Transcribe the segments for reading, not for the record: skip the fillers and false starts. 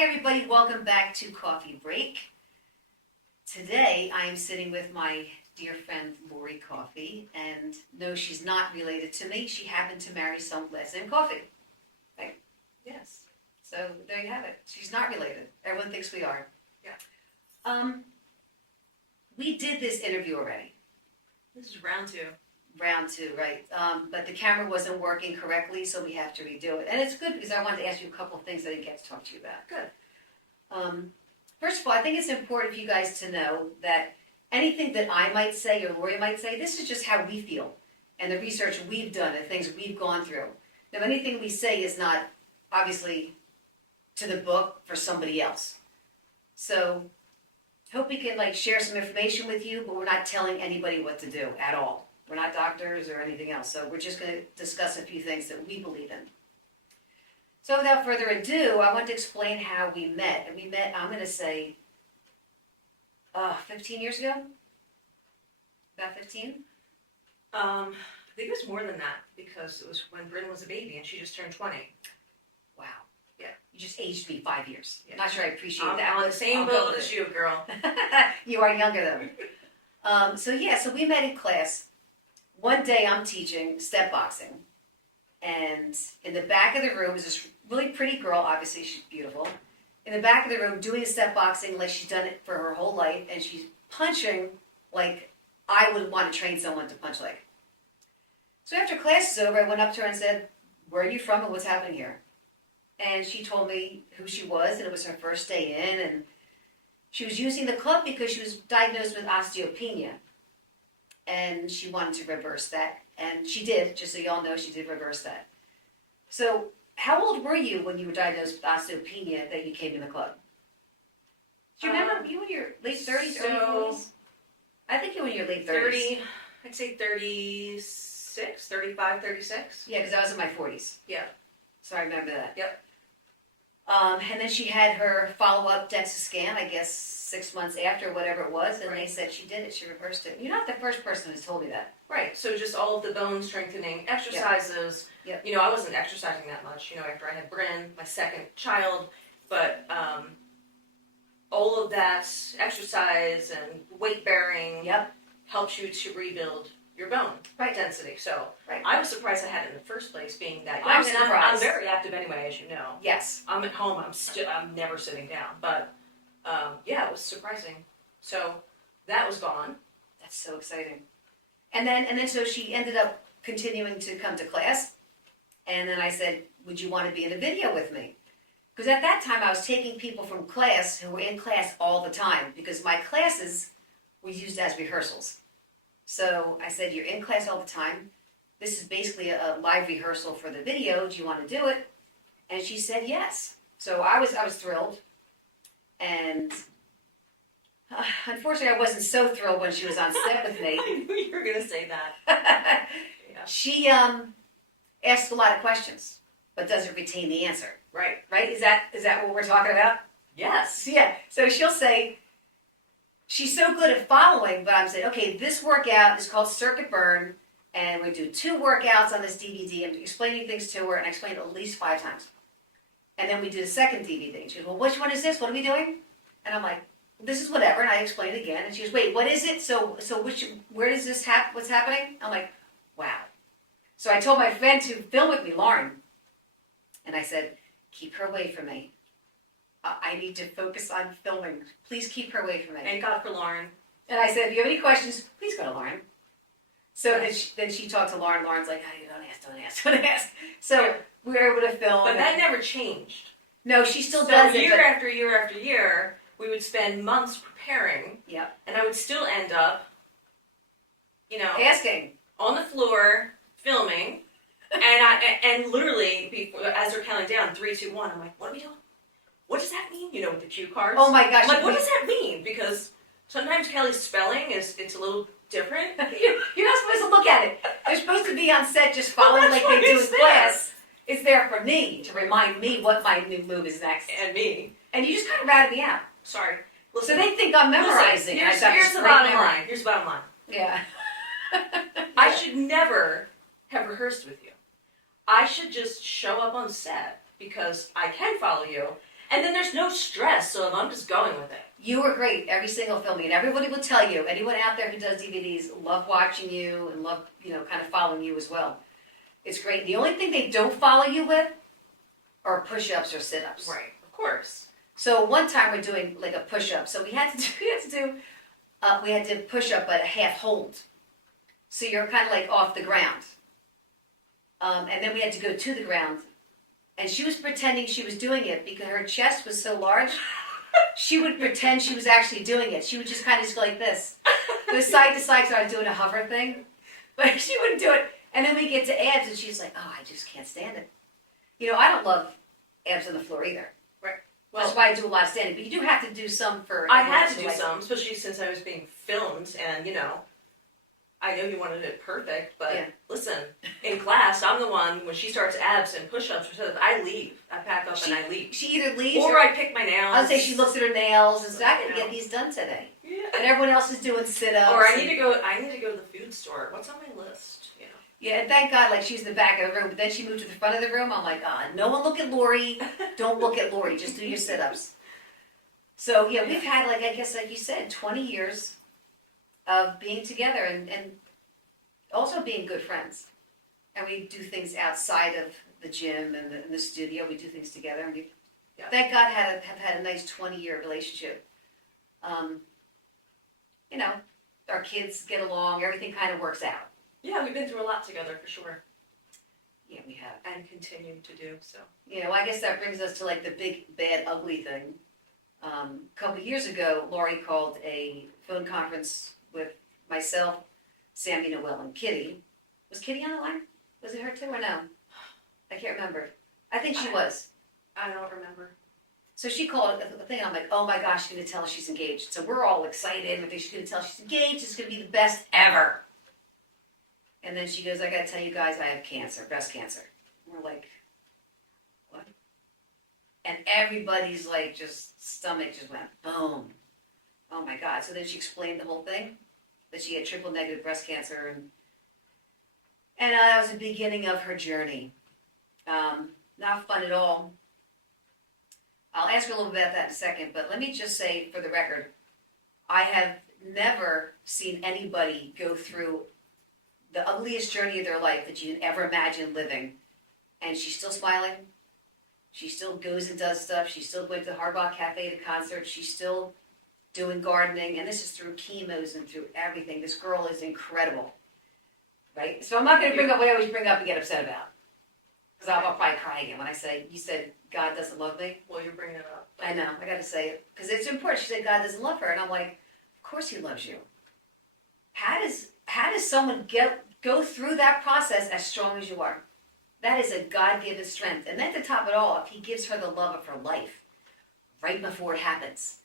Hi everybody, welcome back to Coffee Break. Today I am sitting with my dear friend Lori Coffey, and no, she's not related to me. She happened to marry some last name Coffey. Right? Yes. So there you have it. She's not related. Everyone thinks we are. Yeah. We did this interview already. This is round two. Round two, right. But the camera wasn't working correctly, so we have to redo it. And it's good because I wanted to ask you a couple of things that I didn't get to talk to you about. Good. First of all, I think it's important for you guys to know that anything that I might say or Lori might say, this is just how we feel and the research we've done and things we've gone through. Now, anything we say is not obviously to the book for somebody else. So, hope we can share some information with you, but we're not telling anybody what to do at all. We're not doctors or anything else, so we're just going to discuss a few things that we believe in. So without further ado, I want to explain how we met. And we met, I'm going to say, 15 years ago? About 15? I think it was more than that because it was when Bryn was a baby and she just turned 20. Wow. Yeah. You just aged me 5 years. Yeah. Not sure I appreciate I'm that. on the same boat as you, girl. You are younger though. So we met in class. One day I'm teaching step boxing, and in the back of the room is this really pretty girl, obviously she's beautiful, in the back of the room doing step boxing like she's done it for her whole life, and she's punching like I would want to train someone to punch like. So after class is over, I went up to her and said, "Where are you from and what's happening here?" And she told me who she was, and it was her first day in, and she was using the club because she was diagnosed with osteopenia. And she wanted to reverse that. And she did, just so y'all know, she did reverse that. So, how old were you when you were diagnosed with osteopenia that you came in the club? Do you remember you were in your late 30s, early 40s? I think you were in your late 30s. 30, I'd say 36, 35, 36. Yeah, because I was in my 40s. Yeah. So I remember that. Yep. And then she had her follow-up DEXA scan, I guess 6 months after, whatever it was, and Right. They said she did it, she reversed it. You're not the first person who's told me that. Right. So just all of the bone strengthening exercises. Yep. You know, I wasn't exercising that much, after I had Bryn, my second child, but all of that exercise and weight bearing Yep. helps you to rebuild your bone density. So Right. I was surprised I had it in the first place, being that young. I'm And surprised. I'm very active anyway, as you know. Yes. I'm at home. I'm never sitting down. But it was surprising. So that was gone. That's so exciting. And then so she ended up continuing to come to class. And then I said, "Would you want to be in a video with me?" Because at that time I was taking people from class who were in class all the time because my classes were used as rehearsals. So I said, "You're in class all the time. This is basically a live rehearsal for the video. Do you want to do it?" And she said yes. So I was thrilled. And unfortunately, I wasn't so thrilled when she was on set with me. I knew you were going to say that. Yeah. She asks a lot of questions, but doesn't retain the answer. Right. Right? Is that what we're talking about? Yes. Yeah. So she'll say, she's so good at following, but I'm saying, okay, this workout is called Circuit Burn, and we do 2 workouts on this DVD. I'm explaining things to her, and I explained it at least 5 times. And then we did a second DVD. She goes, "Well, which one is this? What are we doing?" And I'm like, "This is whatever." And I explained it again. And she goes, "Wait, what is it? So where does this what's happening?" I'm like, "Wow." So I told my friend to film with me, Lauren. And I said, "Keep her away from me. I need to focus on filming. Please keep her away from me." Thank God for Lauren. And I said, "If you have any questions, please go to Lauren." So Yes. then she talked to Lauren. Lauren's like, "Hey, don't ask." So we were able to film. But that never changed. No, she still So does it. year after year after year, we would spend months preparing. Yep. And I would still end up, Asking. on the floor filming, and literally before, as they're counting down 3, 2, 1, I'm like, "What are we doing? What does that mean?" With the cue cards. Oh my gosh. I'm like, what does that mean? Because sometimes Kelly's spelling it's a little different. You're not supposed to look at it. They're supposed to be on set just following like they do in class. It's there for me to remind me what my new move is next. And me. And you just kind of ratted me out. Sorry. So Listen, they think I'm memorizing. Here's I've got the this bottom great line. Here's the bottom line. Yeah. I should never have rehearsed with you. I should just show up on set because I can follow you, And then there's no stress, so I'm just going with it. You were great every single filming, and everybody will tell you. Anyone out there who does DVDs love watching you and love, kind of following you as well. It's great. The only thing they don't follow you with are push-ups or sit-ups. Right, of course. So one time we're doing like a push-up. So we had to push up at a half hold. So you're kind of like off the ground. And then we had to go to the ground. And she was pretending she was doing it because her chest was so large. She would pretend she was actually doing it. She would just kind of go like this. Go side to side, so I was doing a hover thing. But she wouldn't do it. And then we get to abs and she's like, oh, I just can't stand it. I don't love abs on the floor either. Right. Well, that's why I do a lot of standing. But you do have to do some for... I had to do some, especially since I was being filmed and, I know you wanted it perfect, but listen, in class, I'm the one, when she starts abs and push-ups, I leave. I pack up and I leave. She either leaves or I pick my nails. I'll say she looks at her nails and says, I gotta get these done today. Yeah. And everyone else is doing sit-ups. Or I need to go to the food store. What's on my list? Yeah, and thank God, like, she's in the back of the room, but then she moved to the front of the room. I'm like, no one look at Lori. Don't look at Lori. Just do your sit-ups. So, we've had, like, I guess, like you said, 20 years of being together and also being good friends. And we do things outside of the gym and the studio. We do things together. And we, thank God, have had a nice 20-year relationship. Our kids get along. Everything kind of works out. Yeah, we've been through a lot together, for sure. Yeah, we have. And continue to do so. I guess that brings us to, like, the big, bad, ugly thing. A couple of years ago, Lori called a phone conference with myself, Sammy, Noel, and Kitty. Was Kitty on the line? Was it her too or no? I can't remember. I think she was. I don't remember. So she called the thing. I'm like, oh my gosh, she's going to tell us she's engaged. So we're all excited. She's going to tell us she's engaged. It's going to be the best ever. And then she goes, I got to tell you guys, I have cancer, breast cancer. And we're like, what? And everybody's like, stomach just went boom. Oh my God. So then she explained the whole thing, that she had triple negative breast cancer. And that was the beginning of her journey. Not fun at all. I'll ask her a little bit about that in a second, but let me just say for the record, I have never seen anybody go through the ugliest journey of their life that you can ever imagine living. And she's still smiling. She still goes and does stuff. She's still going to the Hard Rock Cafe to concerts. She's still doing gardening. And this is through chemos and through everything. This girl is incredible. Right? So I'm not going to bring up what I always bring up and get upset about. Because I'll probably cry again when I say, you said God doesn't love me. Well, you're bringing it up. I know. I got to say it. Because it's important. She said God doesn't love her. And I'm like, of course he loves you. How does someone go through that process as strong as you are? That is a God-given strength. And then to top it all, if he gives her the love of her life right before it happens,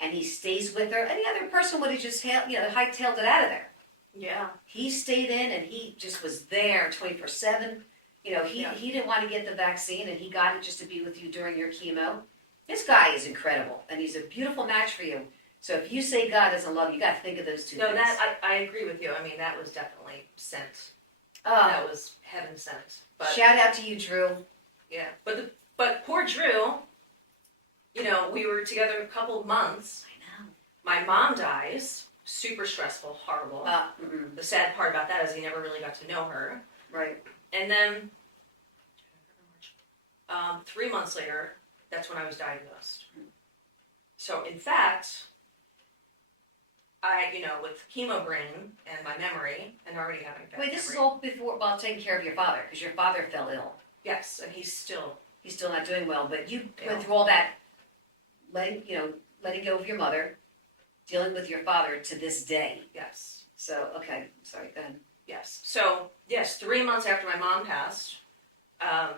and he stays with her, any other person would have just hightailed it out of there. Yeah. He stayed in, and he just was there 24/7. He didn't want to get the vaccine, and he got it just to be with you during your chemo. This guy is incredible, and he's a beautiful match for you. So if you say God doesn't love you, you got to think of those two things. No, I agree with you. I mean, that was definitely sent. That was heaven sent. But, shout out to you, Drew. Yeah, but poor Drew. We were together a couple of months. I know. My mom dies. Super stressful, horrible. The sad part about that is he never really got to know her. Right. And then 3 months later, that's when I was diagnosed. So in fact, with chemo brain and my memory, and already having bad Wait, this is all while taking care of your father, because your father fell ill. Yes, and he's still not doing well, but you went through all that, letting go of your mother, dealing with your father to this day. Yes. So, okay, sorry, go ahead. Yes. So, 3 months after my mom passed, I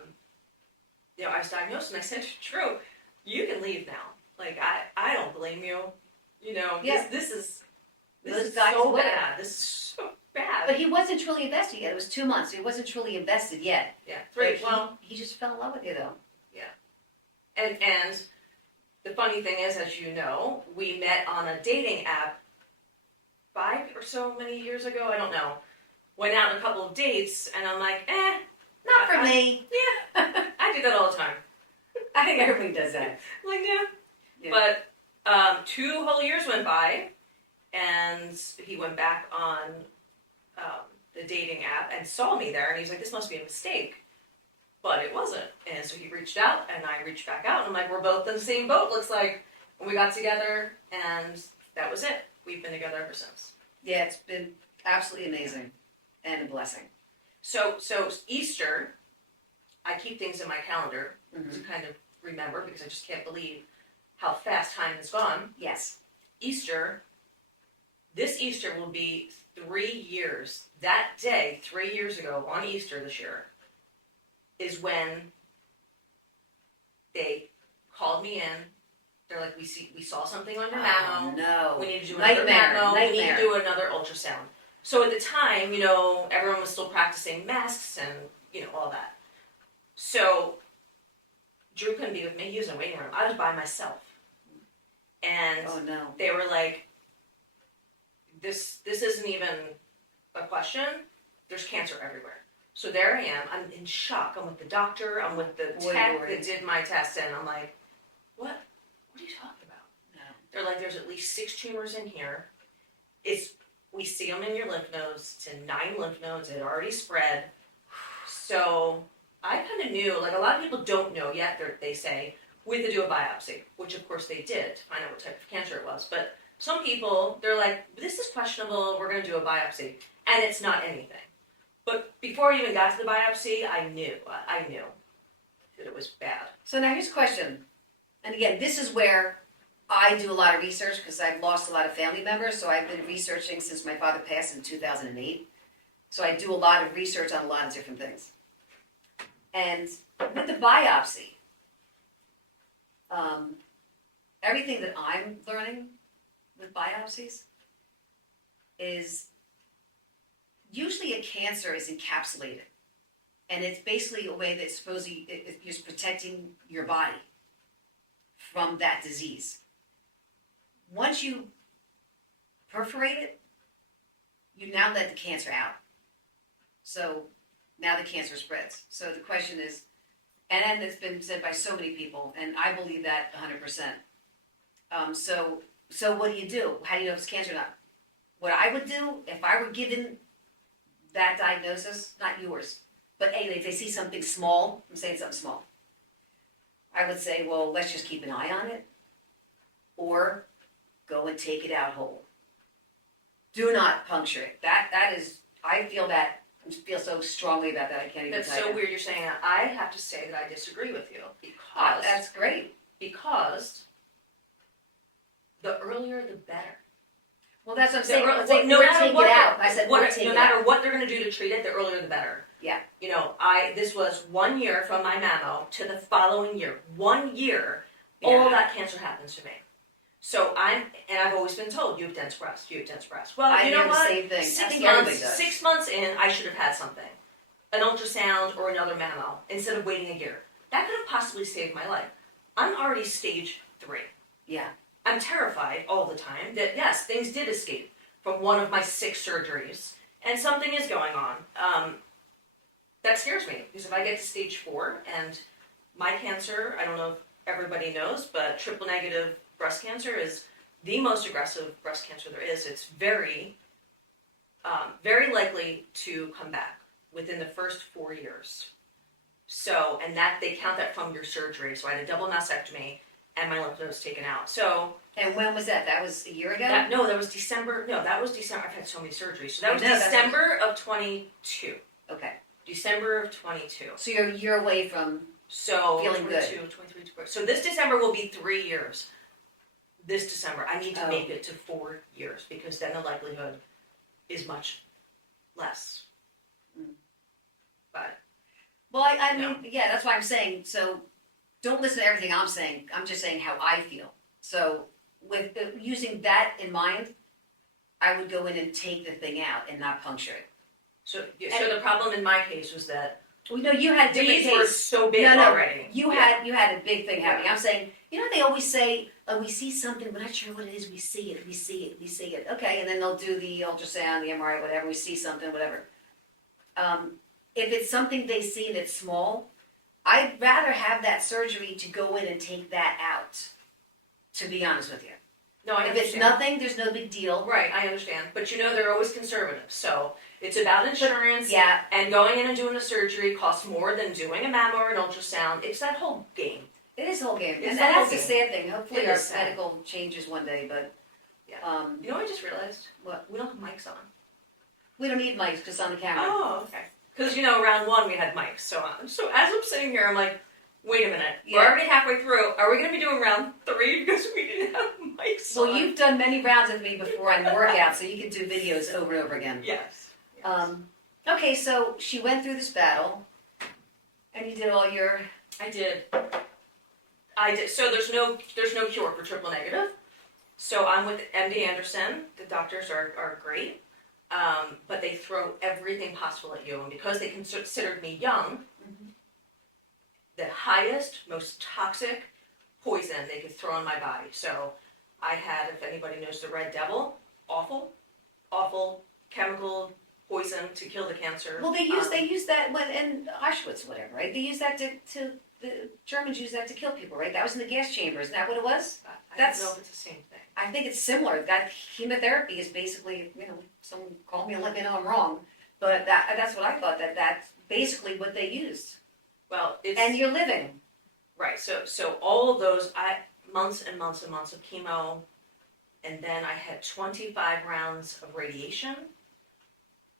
was diagnosed, and I said to Drew, you can leave now. Like, I don't blame you. This is so bad. This is so bad. But he wasn't truly invested yet. It was 2 months, so he wasn't truly invested yet. Yeah, 3. He just fell in love with you, though. Yeah. And the funny thing is, as you know, we met on a dating app 5 or so many years ago. I don't know. Went out on a couple of dates, and I'm like, not for me. Yeah, I do that all the time. I think everybody does that. Like, yeah. Yeah. But 2 whole years went by, and he went back on the dating app and saw me there, and he's like, this must be a mistake. But it wasn't. And so he reached out, and I reached back out, and I'm like, we're both in the same boat, looks like. And we got together, and that was it. We've been together ever since. Yeah, it's been absolutely amazing and a blessing. So Easter, I keep things in my calendar to kind of remember, because I just can't believe how fast time has gone. Yes. Easter, this Easter will be 3 years. That day, 3 years ago, on Easter this year, is when they called me in. They're like, we saw something on your mammo. No. We need to do another mammo. Nightmare. We need to do another ultrasound. So at the time, everyone was still practicing masks and, all that. So Drew couldn't be with me. He was in the waiting room. I was by myself. And Oh no. they were like, this isn't even a question. There's cancer everywhere. So there I am. I'm in shock. I'm with the doctor. I'm with the tech that did my test. And I'm like, what are you talking about? No. They're like, there's at least 6 tumors in here. We see them in your lymph nodes. It's in 9 lymph nodes. It already spread. So I kind of knew, like a lot of people don't know yet, they say, we have to do a biopsy, which of course they did to find out what type of cancer it was. But some people, they're like, this is questionable, we're going to do a biopsy. And it's not anything. But before I even got to the biopsy, I knew that it was bad. So now here's a question. And again, this is where I do a lot of research because I've lost a lot of family members. So I've been researching since my father passed in 2008. So I do a lot of research on a lot of different things. And with the biopsy, everything that I'm learning with biopsies is usually a cancer is encapsulated. And it's basically a way that supposedly is protecting your body from that disease. Once you perforate it, you now let the cancer out. So now the cancer spreads. So the question is, and it's been said by so many people, and I believe that 100%. So what do you do? How do you know if it's cancer or not? What I would do, if I were given that diagnosis, not yours, but anyway, if they see something small, I'm saying something small, I would say, well, let's just keep an eye on it, or go and take it out whole. Do not puncture it. That is, I feel so strongly about that. I can't even. That's tell so you. weird you're saying that. I have to say that I disagree with you because That's great. Because the earlier the better. Well, that's what I'm saying. No matter what, I said, no matter what they're going to do to treat it, the earlier the better. Yeah. This was 1 year from my mammo to the following year. 1 year, all that cancer happens to me. So I've always been told, you have dense breast, you have dense breast. Well, you know what? Same thing. 6 months in, I should have had something. An ultrasound or another mammo instead of waiting a year. That could have possibly saved my life. I'm already stage 3. Yeah. I'm terrified all the time that, yes, things did escape from one of my 6 surgeries, and something is going on. That scares me, because if I get to stage 4, and my cancer, I don't know if everybody knows, but triple negative breast cancer is the most aggressive breast cancer there is. It's very, very likely to come back within the first 4 years. So, and that they count that from your surgery. So I had a double mastectomy, and my lymph nodes taken out. So. And when was that? That was a year ago? That was December. No, that was December. I've had so many surgeries. So that was December of 22. Okay. December of 22. So you're a year away from feeling 22, good. 23, 24. So this December will be 3 years. This December. I need to make it to 4 years, because then the likelihood is much less. But. Well, I mean, yeah, that's why I'm saying, so don't listen to everything I'm saying. I'm just saying how I feel. So with using that in mind, I would go in and take the thing out and not puncture it. So the problem in my case was that well, no, you had a different these case. were so big already. You had a big thing happening. I'm saying, they always say, oh, we see something, we're not sure what it is, we see it. Okay, and then they'll do the ultrasound, the MRI, whatever, we see something, whatever. If it's something they see and it's small, I'd rather have that surgery to go in and take that out, to be honest with you. No, I If understand. it's nothing, there's no big deal. Right, I understand. But they're always conservative. So it's about insurance. Yeah. And going in and doing a surgery costs more than doing a mammo or an ultrasound. It's that whole game. It is a whole game. It's And the whole that's the game. sad thing. Hopefully It our is sad. medical changes one day, but Yeah. You know what I just realized? What? We don't have mics on. We don't need mics just on the camera. Oh, okay. Because, round one we had mics. So as I'm sitting here, I'm like, wait a minute. Yeah. We're already halfway through. Are we going to be doing round 3 because we didn't have mics on? Well, you've done many rounds with me before on workouts, so you can do videos over and over again. Yes. Okay, so she went through this battle, and you did all your... I did. So there's no cure for triple negative. So I'm with MD Anderson. The doctors are great. But they throw everything possible at you. And because they considered me young, the highest, most toxic poison they could throw in my body. So I had, if anybody knows the Red Devil, awful chemical poison to kill the cancer. Well, they used that when in Auschwitz, whatever, right? They used that to the Germans used that to kill people, right? That was in the gas chambers. Isn't that what it was? I don't know if it's the same thing. I think it's similar. That chemotherapy is basically, someone call me and let me know I'm wrong, but that's what I thought. That's basically what they used. Well, it's And you're living. right. So all of those, months and months and months of chemo, and then I had 25 rounds of radiation,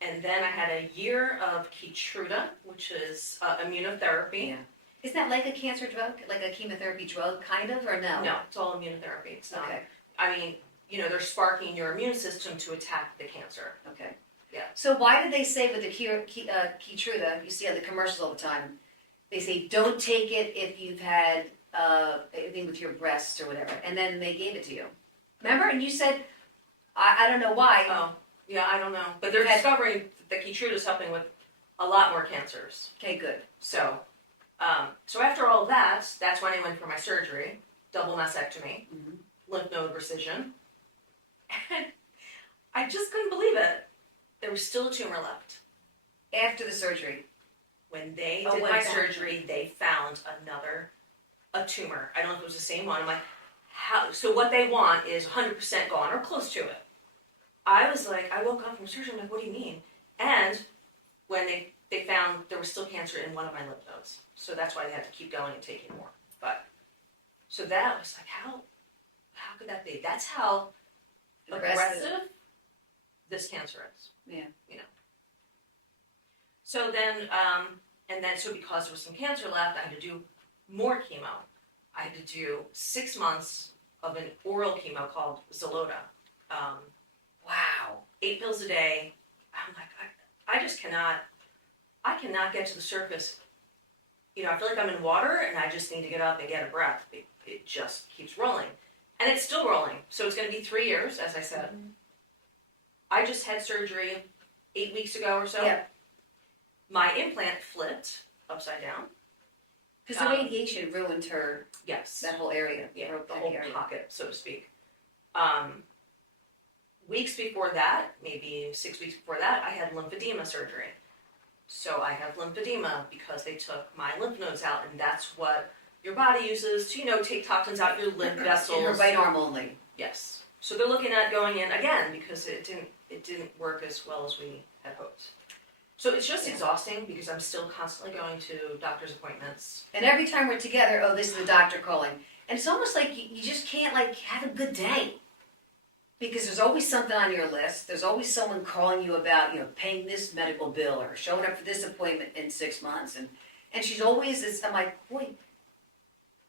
and then I had a year of Keytruda, which is immunotherapy. Yeah. Isn't that like a cancer drug, like a chemotherapy drug, kind of, or no? No, it's all immunotherapy. It's not. Okay. I mean, they're sparking your immune system to attack the cancer. Okay. Yeah. So why did they say with the Keytruda, you see on the commercials all the time, they say don't take it if you've had anything with your breasts or whatever, and then they gave it to you. Remember? And you said, I don't know why. Oh, yeah, I don't know. But they're discovering that Keytruda is helping with a lot more cancers. Okay, good. So after all that, that's when I went for my surgery, double mastectomy, lymph node resection, and I just couldn't believe it. There was still a tumor left. After the surgery. When they did my surgery, they found a tumor. I don't know if it was the same one. I'm like, how? So what they want is 100% gone or close to it. I was like, I woke up from surgery, I'm like, what do you mean? And when they found there was still cancer in one of my lymph nodes. So that's why they had to keep going and taking more. But, so that was like, how could that be? That's how aggressive this cancer is. Yeah. So then, so because there was some cancer left, I had to do more chemo. I had to do 6 months of an oral chemo called Xeloda. Wow. 8 pills a day. I'm like, I just cannot get to the surface. I feel like I'm in water and I just need to get up and get a breath. It just keeps rolling. And it's still rolling. So it's going to be 3 years, as I said. Mm-hmm. I just had surgery 8 weeks ago or so. Yep. My implant flipped upside down. Because the radiation ruined her. Yes. That whole area. Yeah, the whole pocket, so to speak. Weeks before that, maybe 6 weeks before that, I had lymphedema surgery. So I have lymphedema because they took my lymph nodes out, and that's what your body uses to, take toxins out your lymph vessels. In her right arm only. Yes. So they're looking at going in again because it didn't work as well as we had hoped. So it's just exhausting because I'm still constantly going to doctor's appointments. And every time we're together, this is the doctor calling. And it's almost like you just can't, have a good day. Because there's always something on your list. There's always someone calling you about, paying this medical bill or showing up for this appointment in 6 months. And she's always, I'm like, boy,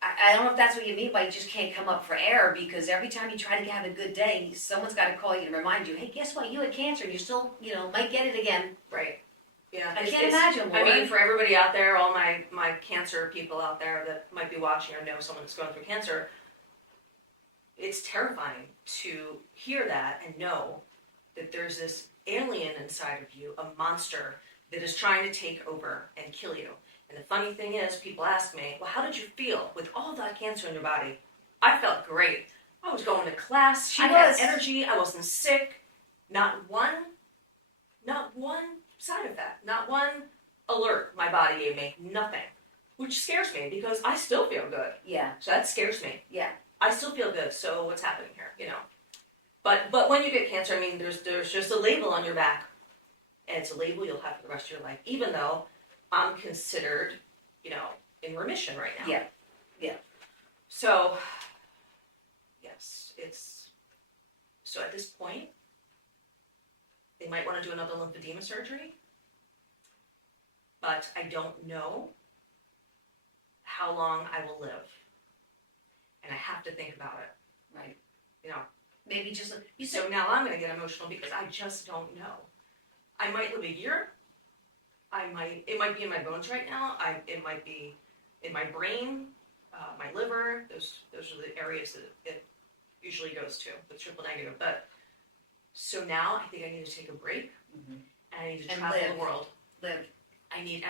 I don't know if that's what you mean by you just can't come up for air, because every time you try to have a good day, someone's got to call you and remind you, hey, guess what? You had cancer and you still, might get it again. Right. Yeah. I can't imagine, Lord. I mean, for everybody out there, all my cancer people out there that might be watching or know someone that's going through cancer, it's terrifying to hear that and know that there's this alien inside of you, a monster that is trying to take over and kill you. And the funny thing is, people ask me, well, how did you feel with all that cancer in your body? I felt great. I was going to class. I had energy. I wasn't sick. Not one side effect. Not one alert my body gave me. Nothing. which scares me because I still feel good. Yeah. So that scares me. Yeah. I still feel good. So what's happening here? You know. But when you get cancer, I mean, there's just a label on your back, and it's a label you'll have for the rest of your life. Even though I'm considered, you know, in remission right now. Yeah. Yeah. So yes, it's so at this point, they might want to do another lymphedema surgery, but I don't know how long I will live, and I have to think about it. Right. You know. Maybe just you said. So now I'm going to get emotional because I just don't know. I might live a year. It might be in my bones right now. It might be in my brain, my liver. Those are the areas that it usually goes to, the triple negative. But so now I think I need to take a break, and I need to travel the world. And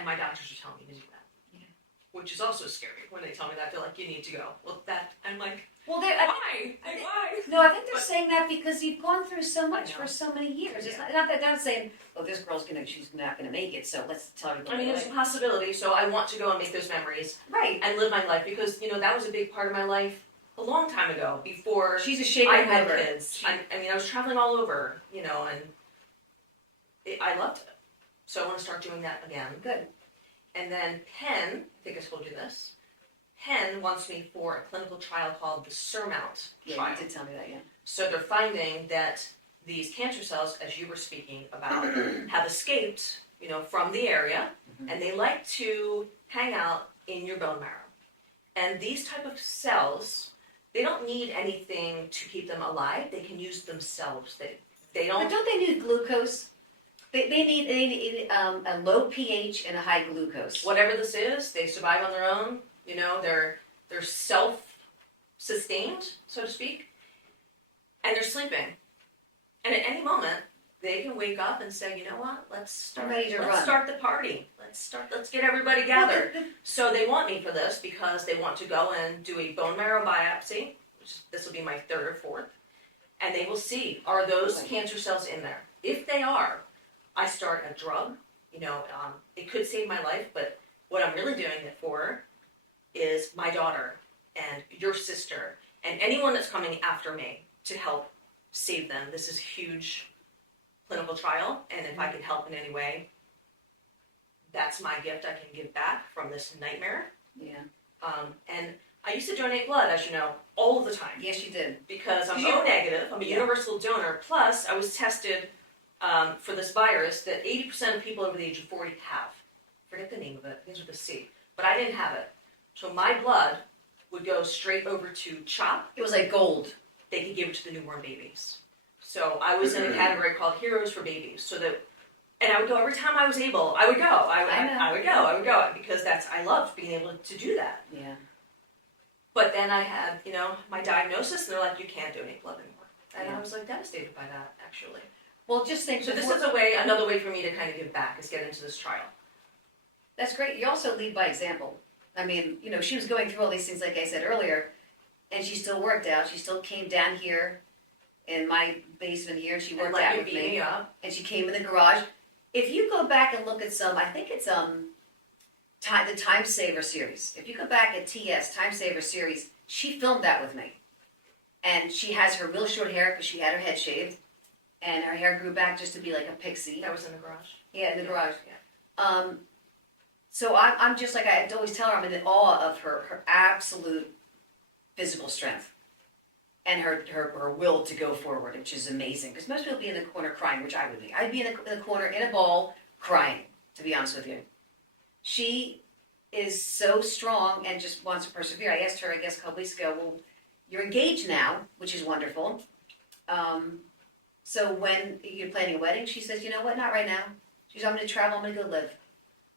my doctors are telling me to do that. Yeah. Which is also scary when they tell me that. They're like, you need to go. Well, I'm like, well, why? No, I think they're saying that because you've gone through so much for so many years. Yeah. It's not that they're not saying, oh, this girl's she's not gonna make it, so let's tell her. I mean, it's a possibility. So I want to go and make those memories, right, and live my life because that was a big part of my life a long time ago. Before she's a shaker. I had kids. I mean, I was traveling all over, and I loved it. So I want to start doing that again. Good. And then Penn, I think I told you this. Penn wants me for a clinical trial called the Surmount trial. You did tell me that, yeah. So they're finding that these cancer cells, as you were speaking about, have escaped, from the area, and they like to hang out in your bone marrow. And these type of cells, they don't need anything to keep them alive. They can use themselves. They don't. But don't they need glucose? They need a low pH and a high glucose. Whatever this is, they survive on their own. They're self-sustained, so to speak, and they're sleeping. And at any moment, they can wake up and say, you know what? Let's start the party. Let's get everybody gathered. So they want me for this because they want to go and do a bone marrow biopsy, this will be my third or fourth, and they will see, are those cancer cells in there? If they are, I start a drug. It could save my life, but what I'm really doing it for is my daughter and your sister and anyone that's coming after me to help save them. This is a huge clinical trial, and if I can help in any way, that's my gift I can give back from this nightmare. Yeah. And I used to donate blood, as you know, all the time. Yes, you did. Because I'm O negative. I'm a universal donor. Plus, I was tested for this virus that 80% of people over the age of 40 have. Forget the name of it. It begins with a C. But I didn't have it. So my blood would go straight over to CHOP. It was like gold. They could give it to the newborn babies. So I was in a category called Heroes for Babies. And I would go every time I was able. I would go. I would go because I loved being able to do that. Yeah. But then I had, my diagnosis, and they're like, you can't donate blood anymore. And I was like devastated by that, actually. Well, just think. So this is another way for me to kind of give back, is get into this trial. That's great. You also lead by example. I mean, she was going through all these things, like I said earlier, and she still worked out. She still came down here in my basement here, and she worked out with me. And she came in the garage. If you go back and look at I think it's the Time Saver series. If you go back at TS, Time Saver series, she filmed that with me. And she has her real short hair because she had her head shaved. And her hair grew back just to be like a pixie. That was in the garage? Yeah, in the garage. Yeah. So I'm just like, I always tell her, I'm in awe of her absolute physical strength. And her will to go forward, which is amazing. Because most people would be in the corner crying, which I would be. I'd be in the corner in a ball crying, to be honest with you. She is so strong and just wants to persevere. I asked her, I guess, a couple weeks ago, well, you're engaged now, which is wonderful. So when you're planning a wedding, she says, you know what, not right now. She says, I'm going to travel, I'm going to go live.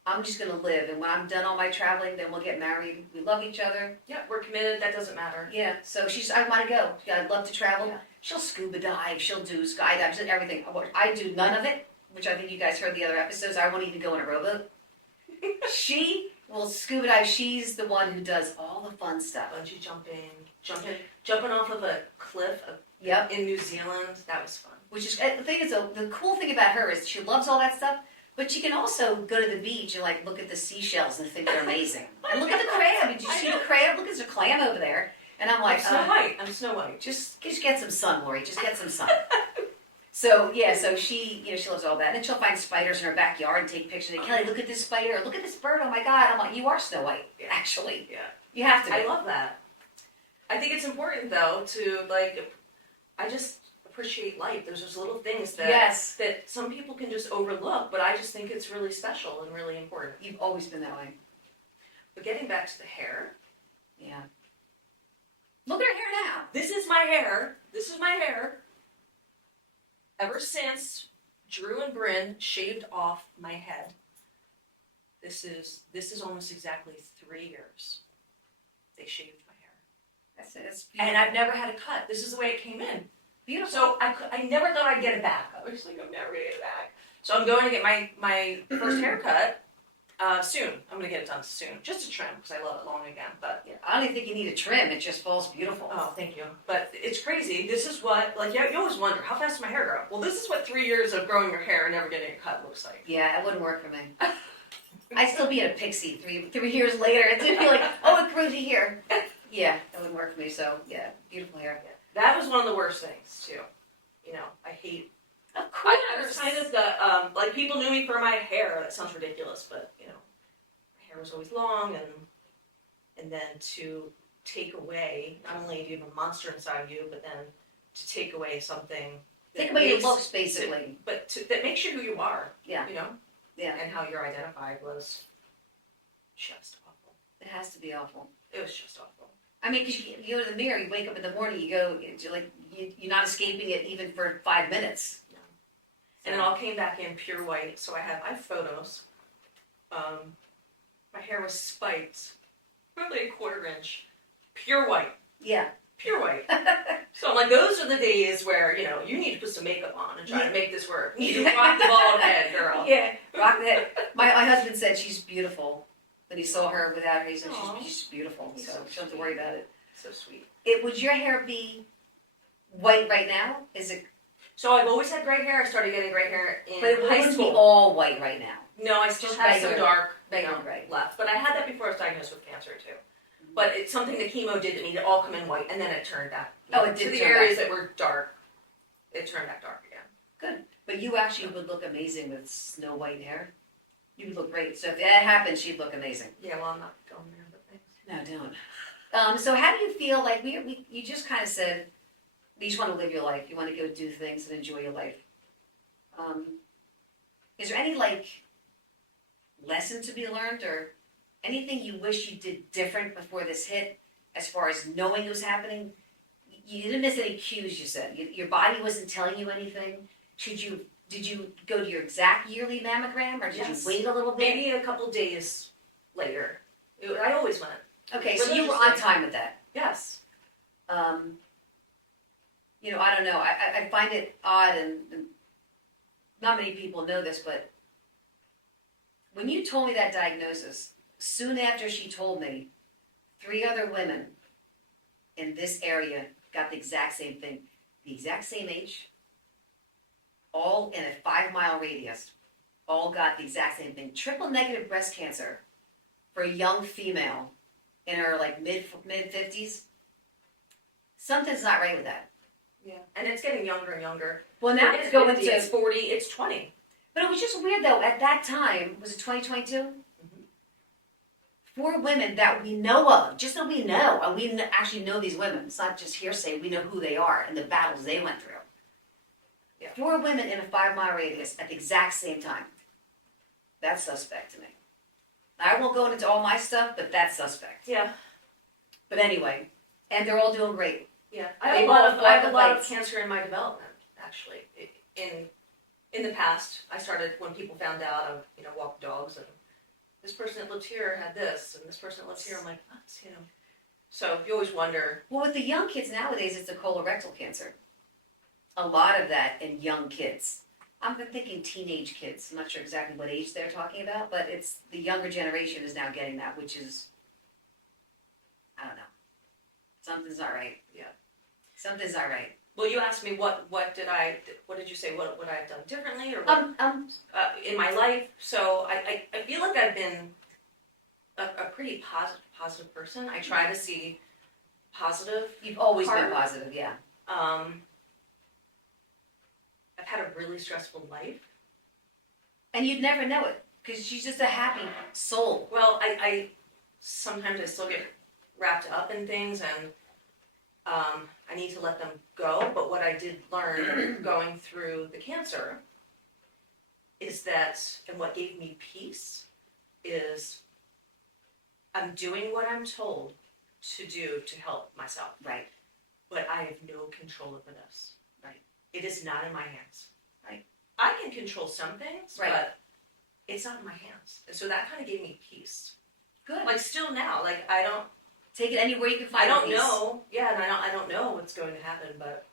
I'm just going to live, and when I'm done all my traveling, then we'll get married. We love each other. Yeah, we're committed. That doesn't matter. Yeah, so she's, I want to go. I'd love to travel. Yeah. She'll scuba dive. She'll do skydive. She'll do everything. I do none of it, which I think you guys heard the other episodes. I won't even go in a rowboat. She will scuba dive. She's the one who does all the fun stuff. Bungee jumping off of a cliff in New Zealand. That was fun. Which is, the thing is, the cool thing about her is she loves all that stuff, But you can also go to the beach and like look at the seashells and think they're amazing. And look at the crab. Did you see the crab? Look, there's a clam over there. And I'm like, I'm Snow White. Just get some sun, Lori. Just get some sun. So yeah, so she, she loves all that. And then she'll find spiders in her backyard and take pictures. And Kelly, look at this spider. Look at this bird. Oh my God. I'm like, you are Snow White, actually. Yeah. You have to be. I love that. I think it's important though to like. I just appreciate life. There's those little things that that some people can just overlook, but I just think it's really special and really important. You've always been that way. But getting back to the hair. Yeah. Look at her hair now. This is my hair. This is my hair. Ever since Drew and Bryn shaved off my head, this is almost exactly 3 years. They shaved my hair. That's beautiful. And I've never had a cut. This is the way it came in. Beautiful. So I never thought I'd get it back. I was like, I'm never gonna get it back. So I'm going to get my first haircut soon. I'm gonna get it done soon, just a trim because I love it long again. But yeah, I don't even think you need a trim. It just falls beautiful. Oh, thank you. But it's crazy. This is what you always wonder how fast does my hair grow. Well, this is what 3 years of growing your hair and never getting a cut looks like. Yeah, it wouldn't work for me. I'd still be in a pixie 3 years later. It'd be like, oh, it grew to here. Yeah, that wouldn't work for me. So yeah, beautiful hair. Yeah. That was one of the worst things too. I hate. Of course. I was kind of the like people knew me for my hair. That sounds ridiculous, but my hair was always long, and then to take away, not only do you have a monster inside of you, but then to take away something. Take away your looks, basically. That makes you who you are. Yeah. Yeah. And how you're identified was just awful. It has to be awful. It was just awful. I mean, because you go to the mirror, you wake up in the morning, you're not escaping it even for 5 minutes. No. And it all came back in pure white. So I have photos. My hair was spiked, probably a 1/4 inch, pure white. Yeah. Pure white. So I'm like, those are the days where, you need to put some makeup on and try to make this work. You need to rock the bald head, girl. Yeah, rock the head. My husband said she's beautiful. When he saw her without her, he said she's beautiful. So you don't have to worry about it. So sweet. Would your hair be white right now? Is it? So I've always had gray hair. I started getting gray hair in But it high wouldn't school. be all white right now. No, I still Just have regular- some dark gray left. But I had that before I was diagnosed with cancer too. But it's something the chemo did to me to all come in white, and then it turned back. It did. To the turn areas back. that were dark, it turned back dark again. Good. But you actually would look amazing with snow white hair. You would look great. So if that happened, she'd look amazing. Yeah, well, I'm not going there, but thanks. No, don't. So how do you feel like you just kind of said you just want to live your life. You want to go do things and enjoy your life. Is there any lesson to be learned or anything you wish you did different before this hit as far as knowing it was happening? You didn't miss any cues, you said. Your body wasn't telling you anything. Did you go to your exact yearly mammogram or did you wait a little bit? Maybe a couple days later. I always went. Okay, so you were on time with that. Yes. I don't know. I find it odd, and not many people know this, but when you told me that diagnosis, soon after she told me, 3 other women in this area got the exact same thing, the exact same age, all in a 5-mile radius, all got the exact same thing. Triple negative breast cancer for a young female in her mid 50s. Something's not right with that. Yeah, and it's getting younger and younger. Well, now it's going 50, to it's 40, it's 20. But it was just weird though. At that time, was it 2022? Mm-hmm. 4 women that we know of, just that we know, and we actually know these women. It's not just hearsay. We know who they are and the battles they went through. Yeah. 4 women in a 5-mile radius at the exact same time. That's suspect to me. I won't go into all my stuff, but that's suspect. Yeah. But anyway, and they're all doing great. Yeah, I have a lot of cancer in my development, actually. In the past, I started when people found out of, walk dogs, and this person that lived here had this, and this person that lives here, I'm like, what, So you always wonder. Well, with the young kids nowadays, it's a colorectal cancer. A lot of that in young kids. I'm thinking teenage kids. I'm not sure exactly what age they're talking about, but it's the younger generation is now getting that, which is, I don't know. Something's not right. Yeah. Something's not right. Well, you asked me what did you say? What would I have done differently, or what in my life? So I feel like I've been a pretty positive person. I try to see positive. You've always been part. positive, yeah. I've had a really stressful life. And you'd never know it, because she's just a happy soul. Well, I sometimes I still get wrapped up in things, and I need to let them go. But what I did learn going through the cancer is that, and what gave me peace is I'm doing what I'm told to do to help myself. Right. But I have no control over this. Right. It is not in my hands. Right. I can control some things, right. but it's not in my hands. And so that kind of gave me peace. Good. Like still now, like I don't take it anywhere you can find. I don't know. Yeah, and I don't know what's going to happen, but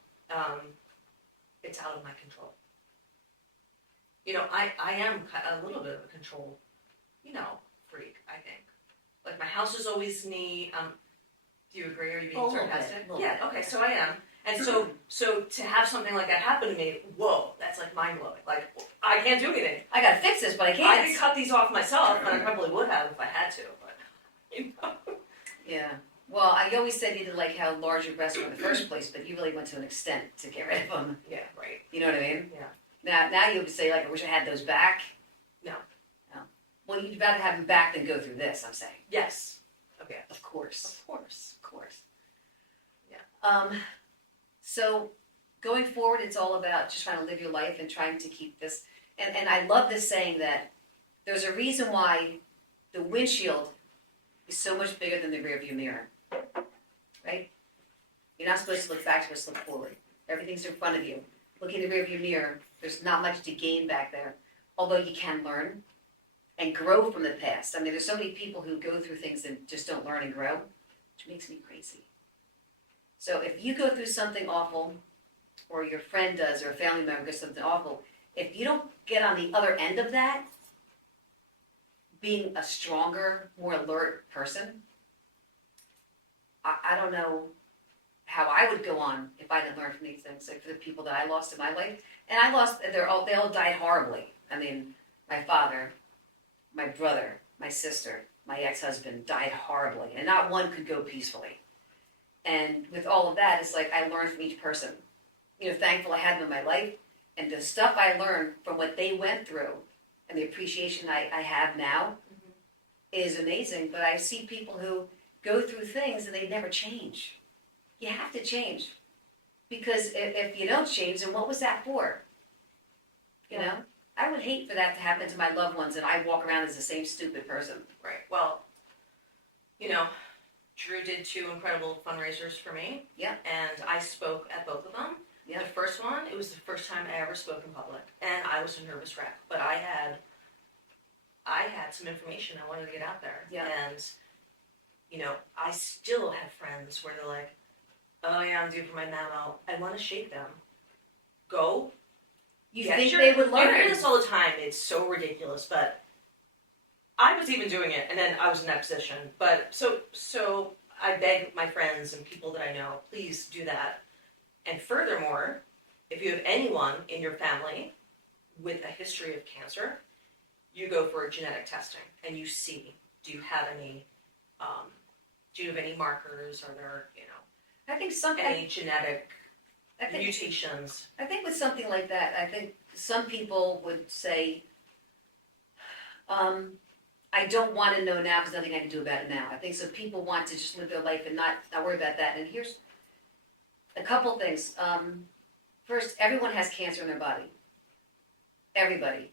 it's out of my control. You know, I am a little bit of a control, freak, I think. Like my house is always neat. Do you agree? Are you being sarcastic? Yeah, okay, so I am. And so to have something like that happen to me, whoa, that's like mind blowing. Like I can't do anything. I gotta fix this, but I can't. I could cut these off myself, and I probably would have if I had to, but Yeah. Well, I always said you didn't like how large your breasts were in the first place, but you really went to an extent to get rid of them. Yeah, right. You know what I mean? Yeah. Now you would say, like, I wish I had those back. No. Well, you'd rather have them back than go through this, I'm saying. Yes. Okay. Of course. Of course. Of course. Yeah. So going forward, it's all about just trying to live your life and trying to keep this. And I love this saying that there's a reason why the windshield is so much bigger than the rearview mirror. Right? You're not supposed to look back, you're supposed to look forward. Everything's in front of you. Look in the rearview mirror. There's not much to gain back there, although you can learn and grow from the past. I mean, there's so many people who go through things and just don't learn and grow, which makes me crazy. So if you go through something awful, or your friend does, or a family member does something awful, if you don't get on the other end of that, being a stronger, more alert person, I don't know how I would go on if I didn't learn from these things. Like for the people that I lost in my life, and they all died horribly. I mean, my father, my brother, my sister, my ex-husband died horribly, and not one could go peacefully. And with all of that, it's like I learned from each person. Thankful I had them in my life, and the stuff I learned from what they went through, and the appreciation I have now, is amazing. But I see people who go through things and they never change. You have to change, because if you don't change, then what was that for? I would hate for that to happen to my loved ones, and I walk around as the same stupid person. Right. Well, Drew did 2 incredible fundraisers for me. Yeah. And I spoke at both of them. Yeah. The first one, it was the first time I ever spoke in public, and I was a nervous wreck. But I had some information I wanted to get out there. Yeah. And I still have friends where they're like, "Oh yeah, I'm due for my memo." I want to shake them. Go. You think they would learn? You hear this all the time. It's so ridiculous, but I was even doing it, and then I was in that position. But so I beg my friends and people that I know, please do that. And furthermore, if you have anyone in your family with a history of cancer, you go for genetic testing, and you see, do you have any markers? Are there, I think any genetic mutations? I think with something like that, I think some people would say, I don't want to know now because nothing I can do about it now. I think so people want to just live their life and not worry about that. And here's a couple things. First, everyone has cancer in their body. Everybody.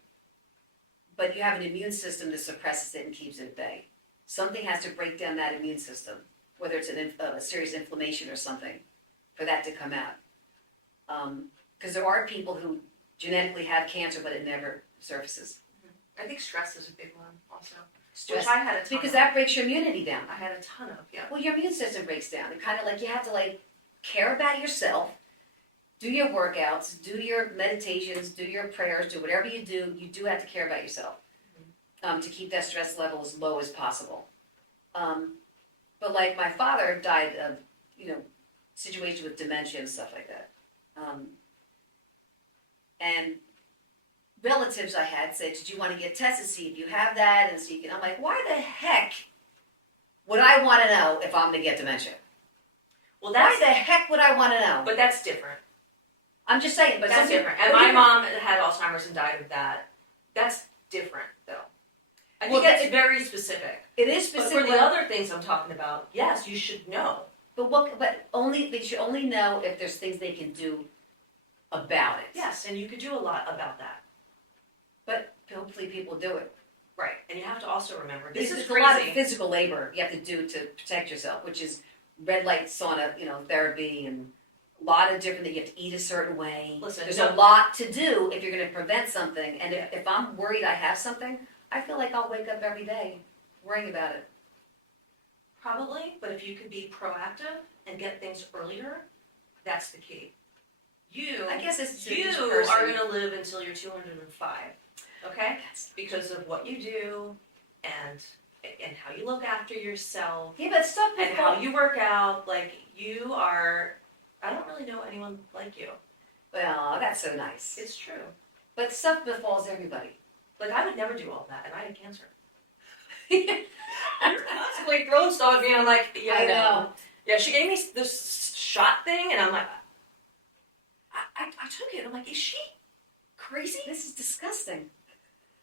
But you have an immune system that suppresses it and keeps it at bay. Something has to break down that immune system, whether it's a serious inflammation or something, for that to come out. Because there are people who genetically have cancer, but it never surfaces. I think stress is a big one also. Stress. Which I had a ton because of. that breaks your immunity down. I had a ton of, yeah. Well, your immune system breaks down. It kind of you have to care about yourself, do your workouts, do your meditations, do your prayers, do whatever you do have to care about yourself to keep that stress level as low as possible. But my father died of, situations with dementia and stuff like that. And relatives I had said, did you want to get tested, see if you have that, and see if you can. I'm like, why the heck would I want to know if I'm going to get dementia? Well, Why the heck would I want to know? But that's different. I'm just saying, but That's different. And my mom had Alzheimer's and died of that. That's different, though. I think that's very specific. It is specific. But for the other things I'm talking about, yes, you should know. But they should only know if there's things they can do about it. Yes, and you could do a lot about that. But hopefully people do it. Right, and you have to also remember, This is is crazy. a lot of physical labor you have to do to protect yourself, which is red light sauna, therapy, and a lot of different that you have to eat a certain way. Listen, there's a lot to do if you're going to prevent something. And if I'm worried I have something, I feel like I'll wake up every day worrying about it. Probably, but if you could be proactive and get things earlier, that's the key. I guess it's you are going to live until you're 205, okay? Because of what you do and how you look after yourself. Yeah, but stuff and how you work out. Like, you are. I don't really know anyone like you. Well, that's so nice. It's true. But stuff befalls everybody. Like, I would never do all that, and I had cancer. You're constantly throwing stuff at me, and I'm like, yeah, I know. Yeah, she gave me this shot thing, and I'm like, I took it. I'm like, is she crazy? This is disgusting.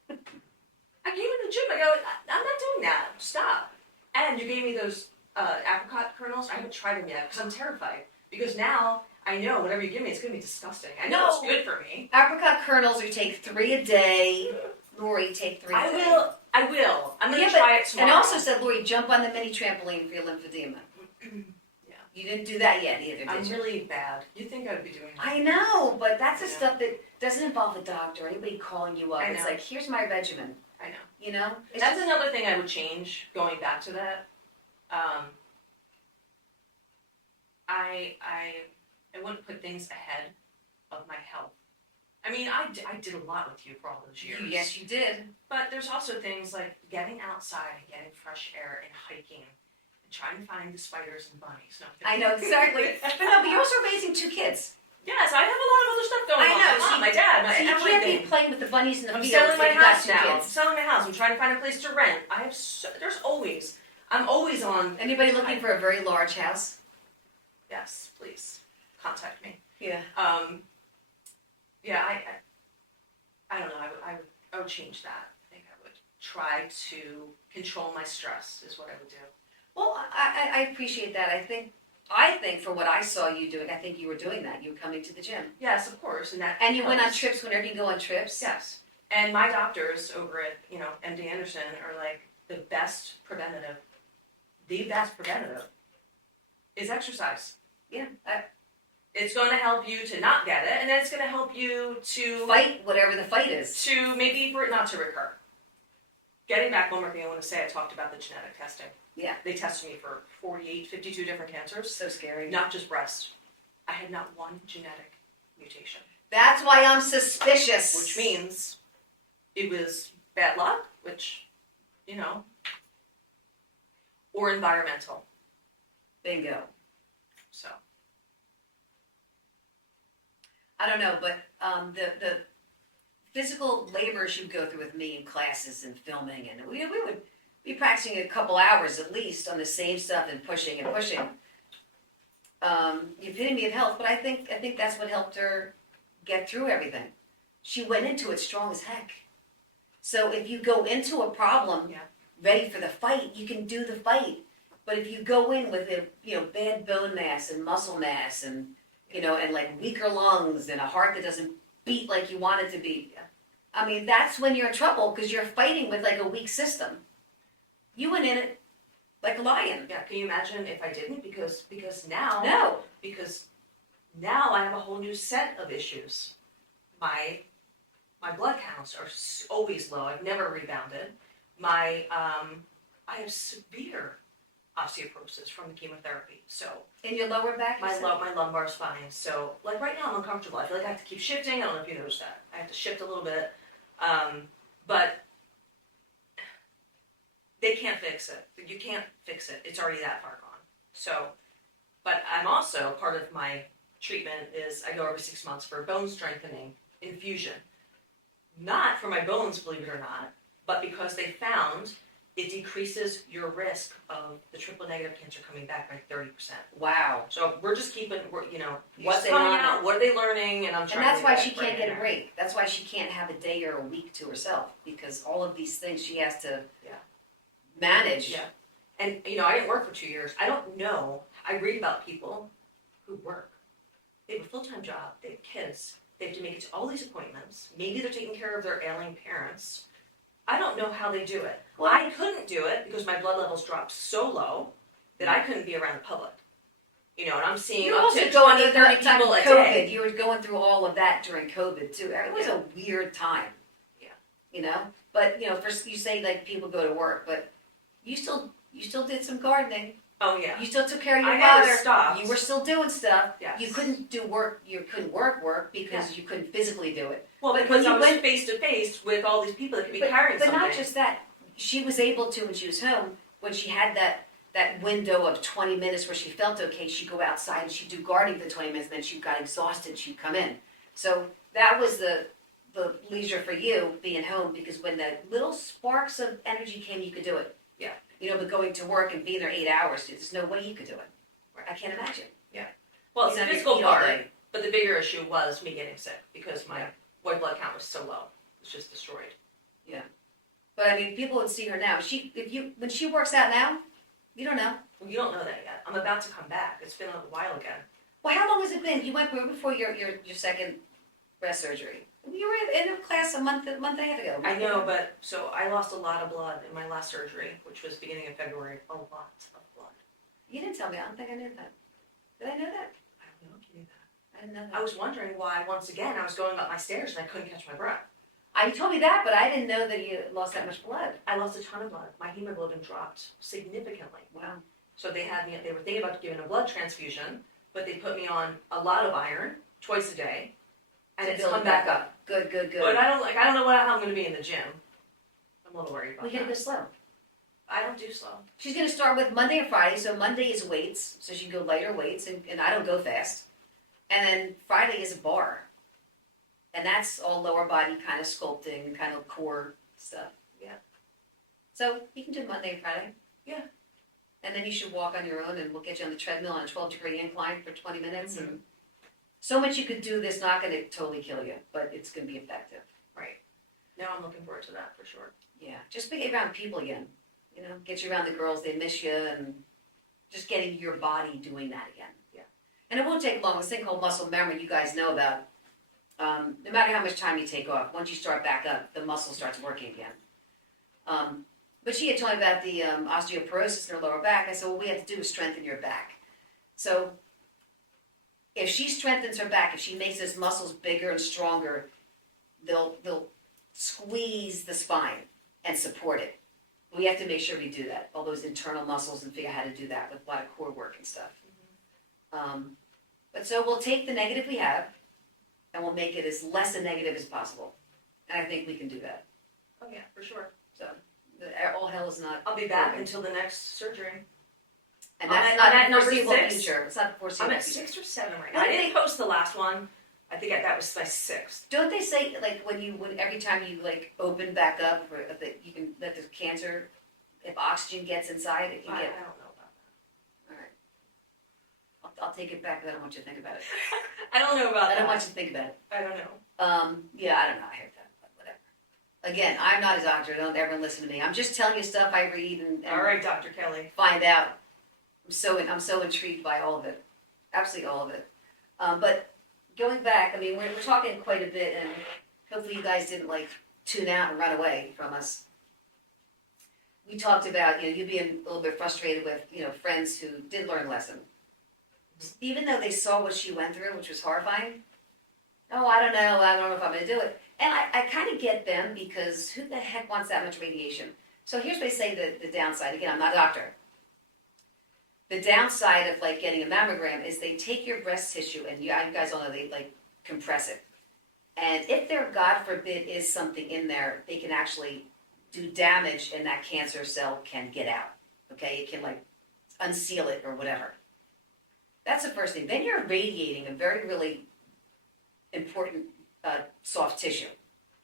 I came in the gym. I go, I'm not doing that. Stop. And you gave me those apricot kernels. I haven't tried them yet because I'm terrified. Because now I know whatever you give me, it's going to be disgusting. I know it's good for me. Apricot kernels, you take 3 a day. Lori, take 3 a day. I will. I'm going to try it tomorrow. And also said, Lori, jump on the mini trampoline for your lymphedema. Yeah. You didn't do that yet either, did I'm you? really bad. You'd think I would be doing that. I know, but that's the stuff that doesn't involve a doctor or anybody calling you up. I know. It's like, here's my regimen. I know. You know? That's another thing I would change, going back to that. I wouldn't put things ahead of my health. I mean, I did a lot with you for all those years. Yes, you did. But there's also things like getting outside and getting fresh air and hiking and trying to find the spiders and bunnies. No, I know, exactly. but you're also raising 2 kids. Yes, I have a lot of other stuff going on. I know. My mom, my dad, So you everything. can't be playing with the bunnies in the I'm field. selling my if you've got house 2 now. kids. I'm selling my house. I'm trying to find a place to rent. I'm always on. Anybody looking for a very large house? Yes, please contact me. Yeah. Yeah, I don't know. I would change that. I think I would try to control my stress. Is what I would do. Well, I appreciate that. I think for what I saw you doing, I think you were doing that. You were coming to the gym. Yes, of course, and you went on trips whenever you go on trips. Yes, and my doctors over at MD Anderson are like the best preventative. The best preventative is exercise. Yeah. It's going to help you to not get it, and then it's going to help you to fight whatever the fight is. To maybe for it not to recur. Getting back, one more thing I want to say, I talked about the genetic testing. Yeah. They tested me for 52 different cancers. So scary. Not just breast. I had not one genetic mutation. That's why I'm suspicious. Which means it was bad luck, which, or environmental. Bingo. So. I don't know, but the physical labors you go through with me in classes and filming, and we would be practicing a couple hours at least on the same stuff and pushing and pushing. The epitome of health, but I think that's what helped her get through everything. She went into it strong as heck. So if you go into a problem ready for the fight, you can do the fight. But if you go in with bad bone mass and muscle mass and and like weaker lungs and a heart that doesn't beat like you want it to beat. I mean, that's when you're in trouble because you're fighting with like a weak system. You went in it like a lion. Yeah, can you imagine if I didn't? Because now... No. Because now I have a whole new set of issues. My blood counts are always low. I've never rebounded. I have severe osteoporosis from the chemotherapy. So in your lower back, my lumbar spine. So like right now I'm uncomfortable. I feel like I have to keep shifting. I don't know if you noticed that. I have to shift a little bit, but they can't fix it. You can't fix it. It's already that far gone. So, But I'm also, part of my treatment is I go every 6 months for a bone strengthening infusion. Not for my bones, believe it or not, but because they found it decreases your risk of the triple negative cancer coming back by 30%. Wow. So we're just keeping, You're what's staying coming on out, it. what are they learning, and I'm And trying that's to why get she right can't in get a there. break. That's why she can't have a day or a week to herself, because all of these things she has to manage. Yeah. And, I didn't work for 2 years. I don't know. I read about people who work. They have a full-time job. They have kids. They have to make it to all these appointments. Maybe they're taking care of their ailing parents. I don't know how they do it. Well, I couldn't do it because my blood levels dropped so low that I couldn't be around the public. And I'm seeing You're up also to going 20, through 30 that time people of a COVID. day. You were going through all of that during COVID too. It was a weird time. Yeah. But first you say like people go to work, but you still did some gardening. Oh, yeah. You still took care of your I never father. stopped. You were still doing stuff. Yes. You couldn't do work. You couldn't work because you couldn't physically do it. Well, But because when I you was went- face to face with all these people that could be carrying but something. not just that. She was able to when she was home, when she had that window of 20 minutes where she felt okay, she'd go outside and she'd do gardening for 20 minutes, and then she got exhausted, she'd come in. So that was the leisure for you being home, because when the little sparks of energy came, you could do it. Yeah. But going to work and being there 8 hours, there's no way you could do it. I can't imagine. Well, it's Being the on your physical feet all part, day. but the bigger issue was me getting sick because my white blood count was so low. It was just destroyed. But I mean, people would see her now. When she works out now, you don't know. Well, you don't know that yet. I'm about to come back. It's been a while again. Well, how long has it been? You went before your second breast surgery. You were in a class a month and a half ago. I know, but so I lost a lot of blood in my last surgery, which was beginning of February. A lot of blood. You didn't tell me. I don't think I knew that. Did I know that? I don't know if you knew that. I didn't know that. I was wondering why, once again, I was going up my stairs and I couldn't catch my breath. You told me that, but I didn't know that you lost that much blood. I lost a ton of blood. My hemoglobin dropped significantly. Wow. So they were thinking about giving a blood transfusion, but they put me on a lot of iron twice a day, and To it's build come it back up. Good. But I don't know how I'm going to be in the gym. I'm a little worried about We gotta go that. slow. I don't do slow. She's gonna start with Monday and Friday. So Monday is weights, so she can go lighter weights, and I don't go fast. And then Friday is a bar. And that's all lower body kind of sculpting, kind of core stuff. Yeah. So you can do Monday and Friday. Yeah. And then you should walk on your own, and we'll get you on the treadmill on a 12-degree incline for 20 minutes. Mm-hmm. And so much you could do that's not going to totally kill you, but it's going to be effective. Right. Now I'm looking forward to that for sure. Yeah. Just get around people again. Get you around the girls. They miss you, and just getting your body doing that again. Yeah. And it won't take long. This thing called muscle memory, you guys know about. No matter how much time you take off, once you start back up, the muscle starts working again. But she had told me about the osteoporosis in her lower back. I said, well, what we have to do is strengthen your back. So if she strengthens her back, if she makes those muscles bigger and stronger, they'll squeeze the spine and support it. We have to make sure we do that, all those internal muscles, and figure out how to do that with a lot of core work and stuff. But so we'll take the negative we have, and we'll make it as less a negative as possible. And I think we can do that. Oh yeah, for sure. So all hell is not. I'll be back until the next surgery. And I'm that's at not the number foreseeable 6. future. It's not the foreseeable I'm at future. 6 or 7 right No, now. I didn't post the last one. I think that was my 6th. Don't they say like when every time you like open back up, or that you can let the cancer, if oxygen gets inside, it can I get. don't know about that. All right. I'll take it back, but I don't want you to think about it. I don't know about I that. don't want you to think about it. I don't know. Yeah, I don't know. I heard that, but whatever. Again, I'm not a doctor. Don't ever listen to me. I'm just telling you stuff I read and All right, Dr. Kelly. find out. I'm so intrigued by all of it, absolutely all of it. But going back, I mean, we're talking quite a bit, and hopefully you guys didn't like tune out and run away from us. We talked about you being a little bit frustrated with friends who did learn a lesson, even though they saw what she went through, which was horrifying. Oh, I don't know if I'm going to do it. And I kind of get them, because who the heck wants that much radiation? So here's what they say the downside. Again, I'm not a doctor. The downside of like getting a mammogram is they take your breast tissue, and you guys all know they like compress it. And if there, God forbid, is something in there, they can actually do damage, and that cancer cell can get out. Okay, it can like unseal it or whatever. That's the first thing. Then you're radiating a very, really important soft tissue.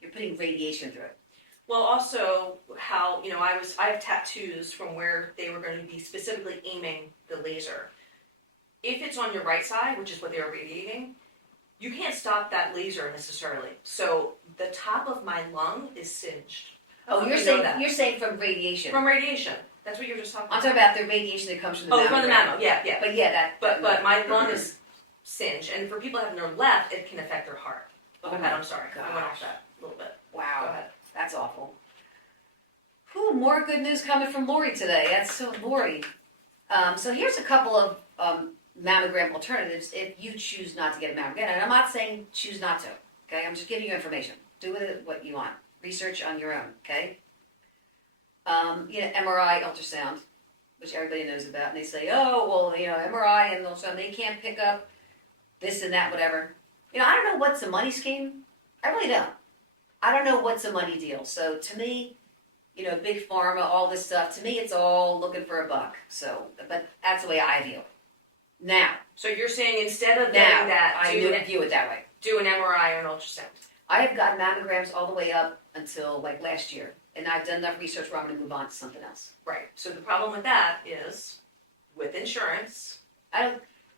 You're putting radiation through it. Well, also how, I have tattoos from where they were going to be specifically aiming the laser. If it's on your right side, which is what they were radiating, you can't stop that laser necessarily. So the top of my lung is singed. Oh, you're saying from radiation. From radiation. That's what you were just talking about. I'm talking about the radiation that comes from the mammogram. Oh, from the mammo, yeah. But yeah, But my lung is singed, and for people having their left, it can affect their heart. Go ahead, I'm sorry. I went off that a little bit. Wow. Go ahead. That's awful. Whew, more good news coming from Lori today. That's so Lori. So here's a couple of mammogram alternatives if you choose not to get a mammogram. And I'm not saying choose not to. Okay, I'm just giving you information. Do with it what you want. Research on your own. Okay. MRI, ultrasound, which everybody knows about, and they say, oh, well, MRI and ultrasound, they can't pick up this and that, whatever. I don't know what's the money scheme. I really don't. I don't know what's a money deal. So to me, big pharma, all this stuff, to me, it's all looking for a buck. So, but that's the way I view it. Now. So you're saying instead of getting that, I do view it that way. Do an MRI or an ultrasound. I have gotten mammograms all the way up until like last year. And I've done enough research where I'm going to move on to something else. Right. So the problem with that is, with insurance,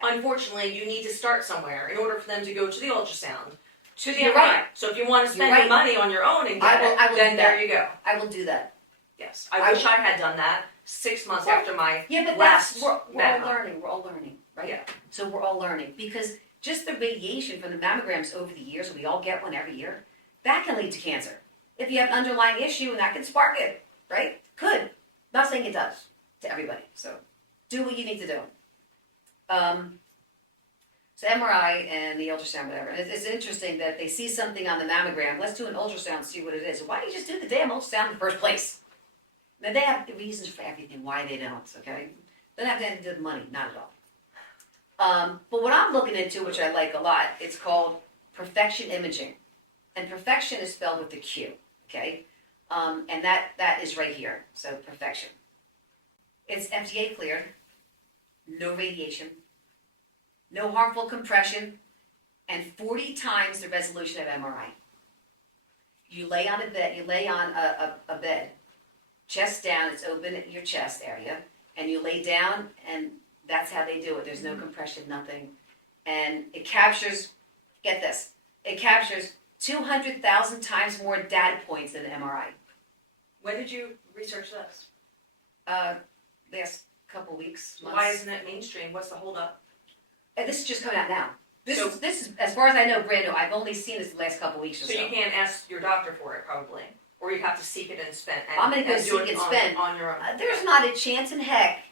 unfortunately, you need to start somewhere in order for them to go to the ultrasound, to the MRI. Right. So if you want to spend your money on your own and get it, then there you go. I will do that. Yes. I wish I had done that 6 months after my but last we're all learning. We're all learning, right? Yeah. So we're all learning because just the radiation from the mammograms over the years, we all get one every year, that can lead to cancer. If you have an underlying issue and that can spark it, right? Could. Not saying it does to everybody. So do what you need to do. So MRI and the ultrasound, whatever. It's interesting that they see something on the mammogram. Let's do an ultrasound, see what it is. Why don't you just do the damn ultrasound in the first place? Now they have reasons for everything why they don't. Okay, doesn't have anything to do with money, not at all. But what I'm looking into, which I like a lot, it's called perfection imaging, and perfection is spelled with the Q. Okay, and that is right here. So perfection. It's FDA cleared, no radiation, no harmful compression, and 40 times the resolution of MRI. You lay on a bed. You lay on a bed, chest down. It's open at your chest area, and you lay down, and that's how they do it. There's no compression, nothing, and it captures. Get this. It captures 200,000 times more data points than an MRI. When did you research this? Last couple weeks, months. Why isn't it mainstream? What's the holdup? This is just coming out now. This is, as far as I know, brand new. I've only seen this the last couple weeks or so. So you can't ask your doctor for it, probably, or you have to seek it and spend. I'm going to go seek and spend on your own. There's not a chance in heck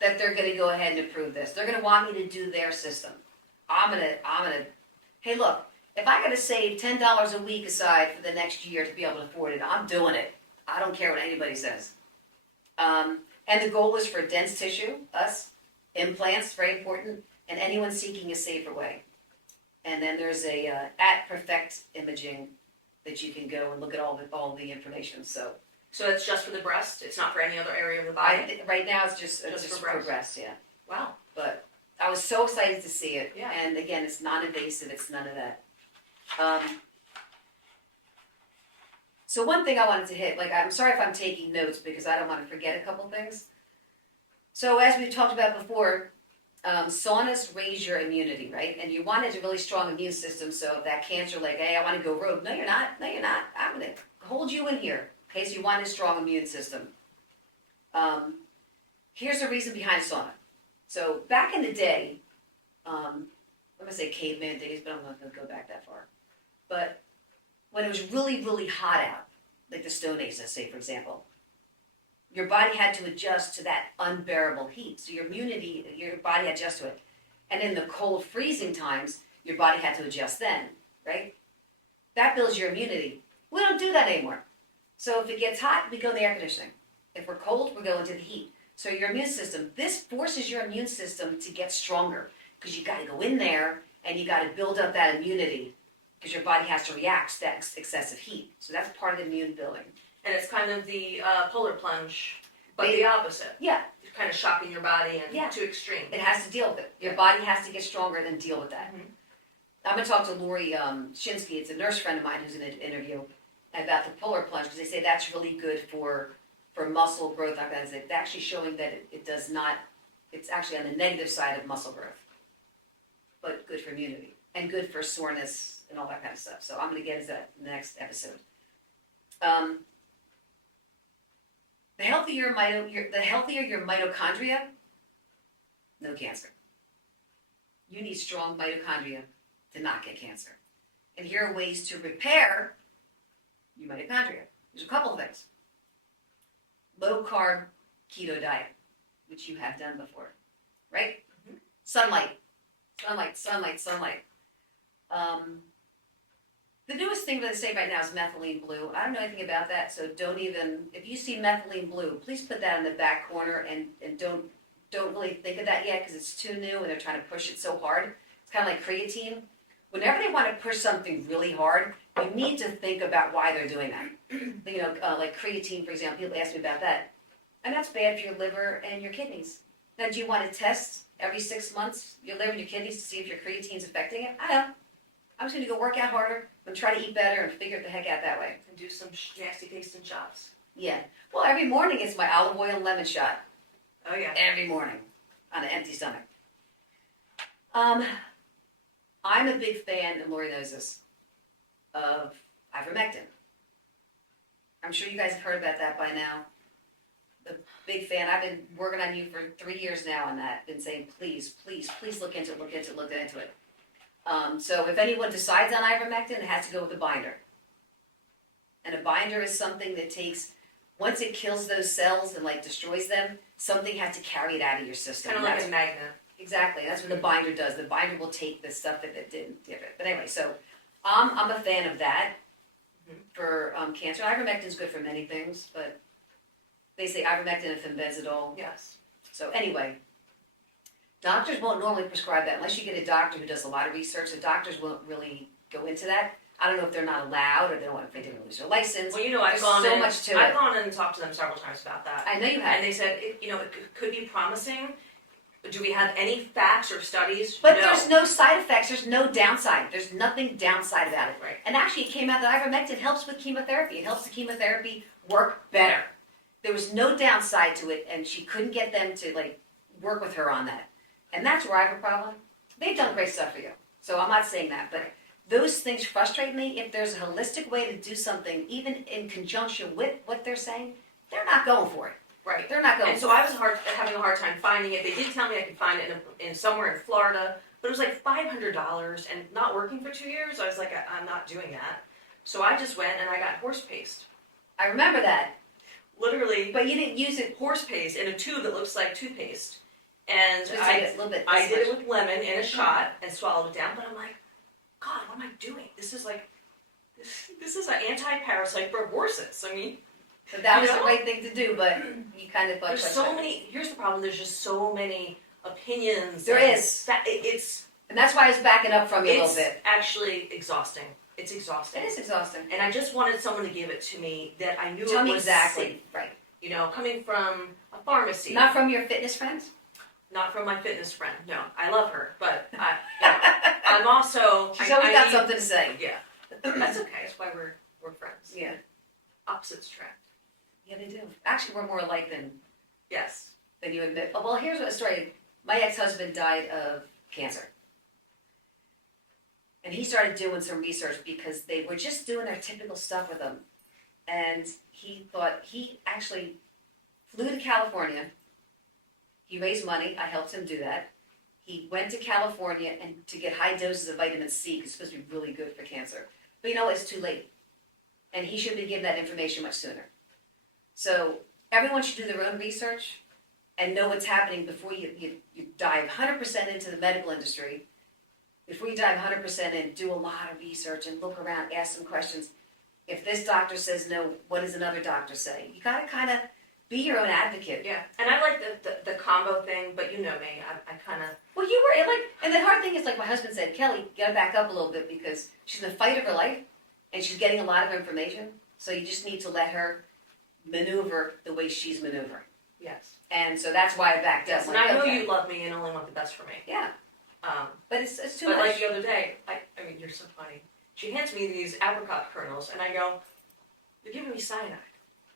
that they're going to go ahead and approve this. They're going to want me to do their system. I'm gonna. Hey, look. If I got to save $10 a week aside for the next year to be able to afford it, I'm doing it. I don't care what anybody says. And the goal is for dense tissue, us, implants, very important, and anyone seeking a safer way. And then there's a at Perfect Imaging that you can go and look at all the information. So it's just for the breast. It's not for any other area of the body. Right now, it's just for breast. Yeah. Wow. But I was so excited to see it. Yeah. And again, it's non-invasive. It's none of that. So one thing I wanted to hit, I'm sorry if I'm taking notes because I don't want to forget a couple things. So as we've talked about before, saunas raise your immunity, right? And you want a really strong immune system, so if that cancer, hey, I want to go rogue. No, you're not. I'm going to hold you in here. Okay, so you want a strong immune system. Here's the reason behind sauna. So back in the day, I'm going to say caveman days, but I'm not going to go back that far. But when it was really, really hot out, like the Stone Age, let's say, for example, your body had to adjust to that unbearable heat. So your body had to adjust to it. And in the cold, freezing times, your body had to adjust then, right? That builds your immunity. We don't do that anymore. So if it gets hot, we go in the air conditioning. If we're cold, we go into the heat. So your immune system, this forces your immune system to get stronger because you got to go in there and you got to build up that immunity because your body has to react to that excessive heat. So that's part of the immune building. And it's kind of the polar plunge But the opposite. Yeah. You're kind of shocking your body and Yeah. too extreme. It has to deal with it. Your body has to get stronger and deal with that. Mhm. I'm going to talk to Lori Shinsky. It's a nurse friend of mine who's in an interview about the polar plunge because they say that's really good for muscle growth. It's actually showing that it does not, it's actually on the negative side of muscle growth, but good for immunity and good for soreness and all that kind of stuff. So I'm going to get into that in the next episode. The healthier your mitochondria, no cancer. You need strong mitochondria to not get cancer. And here are ways to repair your mitochondria. There's a couple of things. Low carb keto diet, which you have done before, right? Mm-hmm. Sunlight. The newest thing that they say right now is methylene blue. I don't know anything about that, so if you see methylene blue, please put that in the back corner and don't really think of that yet because it's too new and they're trying to push it so hard. It's kind of like creatine. Whenever they want to push something really hard, you need to think about why they're doing that. Like creatine, for example, people ask me about that. And that's bad for your liver and your kidneys. Now, do you want to test every 6 months your liver and your kidneys to see if your creatine's affecting it? I don't. I'm just going to go work out harder and try to eat better and figure it the heck out that way. And do some nasty tasting shots. Yeah. Well, every morning it's my olive oil and lemon shot. Oh, yeah. Every morning on an empty stomach. I'm a big fan, and Lori knows this, of ivermectin. I'm sure you guys have heard about that by now. The big fan. I've been working on you for 3 years now on that. Been saying, please look into it. So if anyone decides on ivermectin, it has to go with a binder. And a binder is something that takes, once it kills those cells and destroys them, something has to carry it out of your system. Kind of like a magnet. Exactly. That's what the binder does. The binder will take the stuff that didn't give it. But anyway, so I'm a fan of that for cancer. Ivermectin is good for many things, but they say ivermectin and fenbendazole. Yes. So anyway, doctors won't normally prescribe that unless you get a doctor who does a lot of research. The doctors won't really go into that. I don't know if they're not allowed or they don't want to lose their license. Well, I've gone in and talked to them several times about that. I know you have. And they said, it could be promising. Do we have any facts or studies? But no. There's no side effects. There's no downside. There's nothing downside about it. Right. And actually, it came out that ivermectin helps with chemotherapy. It helps the chemotherapy work better. There was no downside to it, and she couldn't get them to work with her on that. And that's where I have a problem. They've done great stuff for you, so I'm not saying that. But those things frustrate me. If there's a holistic way to do something, even in conjunction with what they're saying, they're not going for it. Right. They're not going. And so I was having a hard time finding it. They did tell me I could find it in somewhere in Florida, but it was like $500 and not working for 2 years. I was like, I'm not doing that. So I just went and I got horse paste. I remember that. Literally. But you didn't use it. Horse paste in a tube that looks like toothpaste. And I did it with lemon in a shot and swallowed it down. But I'm like, God, what am I doing? This is an anti-parasite for horses. I mean. So that was the right thing to do, but you kind of... There's so many... Here's the problem. There's just so many opinions. There is. And that's why I was backing up from you a little bit. It's actually exhausting. It's exhausting. It is exhausting. And I just wanted someone to give it to me that I knew Tell it me was exactly. safe. Right. Coming from a pharmacy. Not from your fitness friends? Not from my fitness friend. No, I love her, but I'm also... She's always got something to say. Yeah. That's okay. That's why we're friends. Yeah. Opposites attract. Yeah, they do. Actually, we're more alike than you admit. Oh, well, here's what story. My ex-husband died of cancer. And he started doing some research because they were just doing their typical stuff with him. And he actually flew to California. He raised money. I helped him do that. He went to California and to get high doses of vitamin C because it's supposed to be really good for cancer. But it's too late. And he should be given that information much sooner. So everyone should do their own research and know what's happening before you dive 100% into the medical industry. Before you dive 100% in, do a lot of research and look around, ask some questions. If this doctor says no, what does another doctor say? You got to kind of be your own advocate. Yeah, and I like the combo thing, but you know me, I kind of... Well, you were, and the hard thing is, my husband said, Kelly, you got to back up a little bit because she's in the fight of her life and she's getting a lot of information. So you just need to let her maneuver the way she's maneuvering. Yes. And so that's why I backed up. Yes, and I know you love me and only want the best for me. Yeah. But it's too but much. Like the other day, I mean, you're so funny. She hands me these apricot kernels, and I go, "You're giving me cyanide.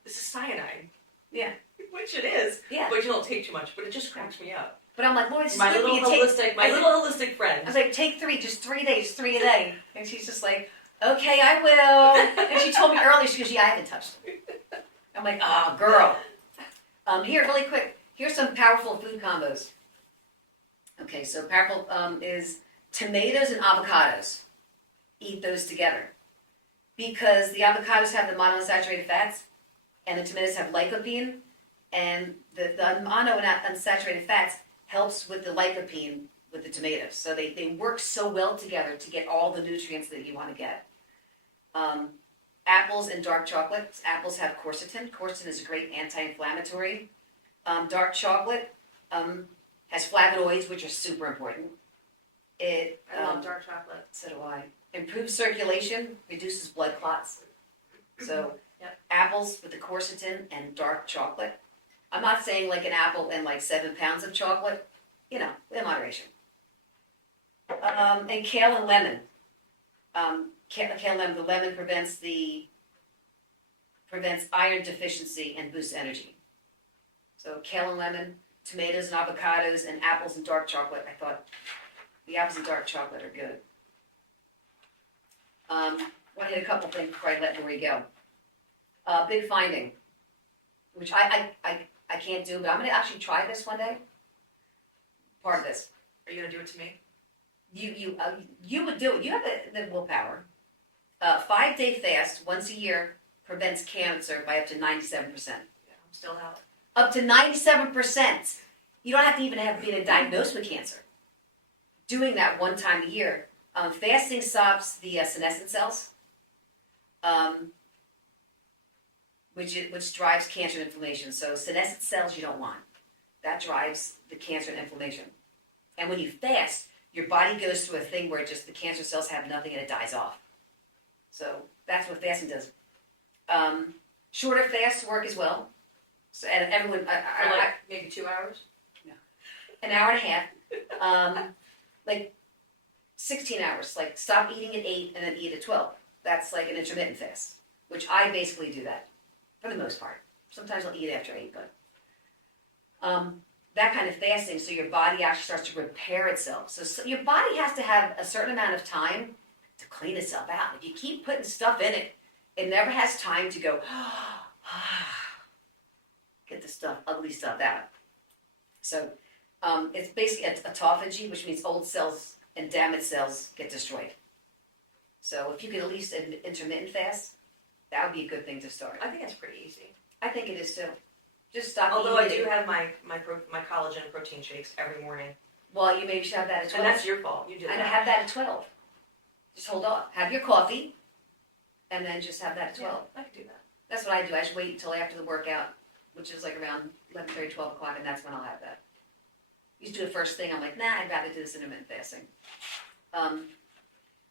This is cyanide." Yeah. Which it is. Yeah. But you don't take too much. But it just cracks me up. But I'm like, Lord, this My is little holistic friend. I was like, take 3, just 3 days, 3 a day. And she's just like, okay, I will. And she told me earlier, she goes, yeah, I haven't touched them. I'm like, oh, girl. Here, really quick. Here's some powerful food combos. Okay, so powerful is tomatoes and avocados. Eat those together. Because the avocados have the monounsaturated fats, and the tomatoes have lycopene, and the monounsaturated fats helps with the lycopene with the tomatoes. So they work so well together to get all the nutrients that you want to get. Apples and dark chocolate. Apples have quercetin. Quercetin is a great anti-inflammatory. Dark chocolate has flavonoids, which are super important. I love dark chocolate. So do I. Improves circulation, reduces blood clots. So apples with the quercetin and dark chocolate. I'm not saying like an apple and like 7 pounds of chocolate, in moderation. And kale and lemon. Kale and lemon, the lemon prevents iron deficiency and boosts energy. So kale and lemon, tomatoes and avocados, and apples and dark chocolate. I thought the apples and dark chocolate are good. I want to hit a couple things before I let Lori go. Big finding, which I can't do, but I'm going to actually try this one day. Part of this. Are you going to do it to me? You would do it. You have the willpower. 5-day fast once a year prevents cancer by up to 97%. Yeah, I'm still out. Up to 97%. You don't have to even have been diagnosed with cancer. Doing that one time a year. Fasting stops the senescent cells, which drives cancer and inflammation. So senescent cells you don't want. That drives the cancer and inflammation. And when you fast, your body goes through a thing where just the cancer cells have nothing and it dies off. So that's what fasting does. Shorter fasts work as well. So and everyone, maybe 2 hours. No, an hour and a half. Like 16 hours. Like stop eating at 8 and then eat at 12. That's like an intermittent fast, which I basically do that for the most part. Sometimes I'll eat after 8, but that kind of fasting, so your body actually starts to repair itself. So your body has to have a certain amount of time to clean itself out. If you keep putting stuff in it, it never has time to go, get the ugly stuff out. So it's basically autophagy, which means old cells and damaged cells get destroyed. So if you can at least an intermittent fast, that would be a good thing to start. I think that's pretty easy. I think it is too. Just stop Although I eating. do have my collagen and protein shakes every morning. Well, you maybe should have that at 12. And that's your fault. You did that. And have that at 12. Just hold off. Have your coffee, and then just have that at 12. Yeah, I could do that. That's what I do. I just wait until after the workout, which is like around 11:30, 12 o'clock, and that's when I'll have that. Used to do the first thing. I'm like, nah, I'd rather do this intermittent fasting.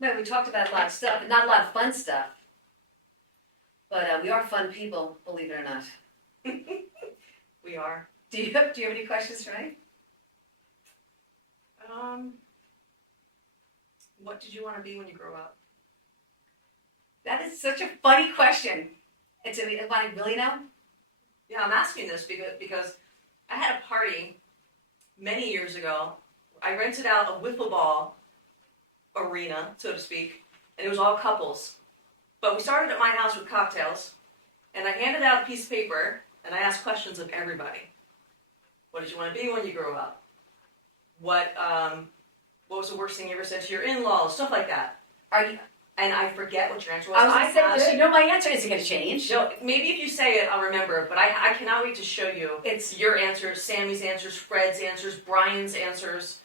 We talked about a lot of stuff, and not a lot of fun stuff. But we are fun people, believe it or not. We are. Do you have any questions for me? What did you want to be when you grow up? That is such a funny question. It's I really know? Yeah, I'm asking this because I had a party many years ago. I rented out a wiffle ball arena, so to speak, and it was all couples. But we started at my house with cocktails, and I handed out a piece of paper, and I asked questions of everybody. What did you want to be when you grow up? What was the worst thing you ever said to your in-laws? Stuff like that. And I forget what your answer was. I was going to say, my answer isn't going to change. No, maybe if you say it, I'll remember. But I cannot wait to show you. It's your answers, Sammy's answers, Fred's answers, Brian's answers.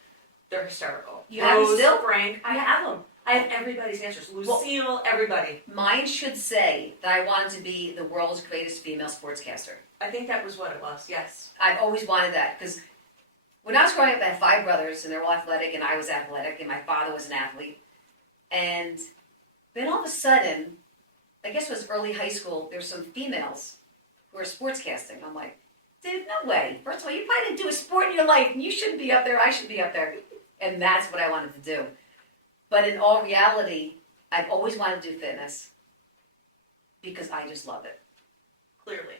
They're hysterical. You have them still? Frank, I have them. I have everybody's answers. Lucille, everybody. Mine should say that I wanted to be the world's greatest female sportscaster. I think that was what it was, yes. I've always wanted that, because when I was growing up, I had 5 brothers, and they were all athletic, and I was athletic, and my father was an athlete. And then all of a sudden, I guess it was early high school, there were some females who were sportscasting. I'm like, Dude, no way. First of all, you probably didn't do a sport in your life, and you shouldn't be up there. I should be up there. And that's what I wanted to do. But in all reality, I've always wanted to do fitness because I just love it. Clearly.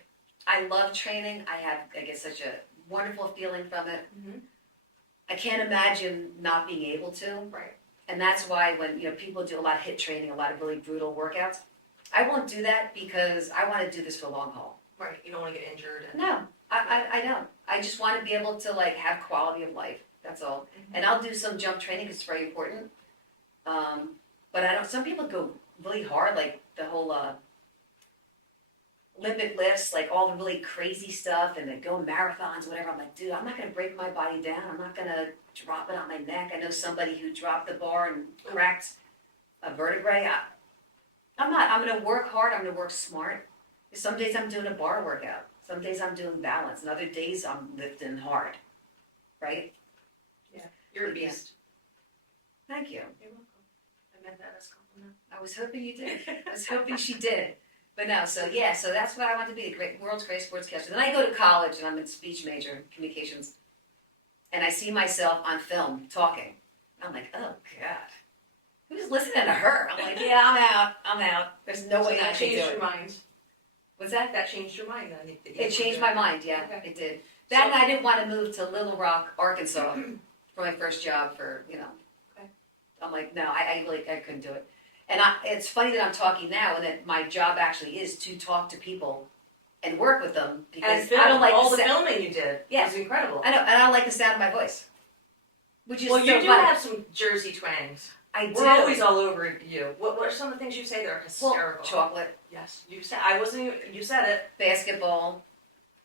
I love training. I get such a wonderful feeling from it. Mm-hmm. I can't imagine not being able to. Right. And that's why when people do a lot of HIIT training, a lot of really brutal workouts, I won't do that because I want to do this for the long haul. Right. You don't want to get injured. No, I don't. I just want to be able to have quality of life. That's all. Mm-hmm. And I'll do some jump training because it's very important. But I don't. Some people go really hard, like the whole Olympic lifts, like all the really crazy stuff, and they go marathons, whatever. I'm like, dude, I'm not going to break my body down. I'm not going to drop it on my neck. I know somebody who dropped the bar and cracked a vertebrae. I'm not. I'm going to work hard. I'm going to work smart. Some days I'm doing a bar workout. Some days I'm doing balance. And other days I'm lifting hard. Right? Yeah. You're a beast. Thank you. You're welcome. I meant that as a compliment. I was hoping you did. I was hoping she did. But no, so that's what I want to be, the world's greatest sportscaster. Then I go to college and I'm a speech major in communications. And I see myself on film talking. I'm like, oh God. Who's listening to her? I'm like, yeah, I'm out. There's no way I that can do changed it. your mind. What's that? That changed your mind then. It changed my mind, yeah, Okay. it did. That and I didn't want to move to Little Rock, Arkansas for my first job for. Okay. I'm like, no, I couldn't do it. And it's funny that I'm talking now and that my job actually is to talk to people and work with them because And film, I don't like all the filming you did. Yeah. Was incredible. I know, and I don't like the sound of my voice. Which is Well, so you do funny. have some Jersey twangs. I do. We're always all over you. What are some of the things you say that are hysterical? Chocolate, Yes, you said. I wasn't. You said it. basketball.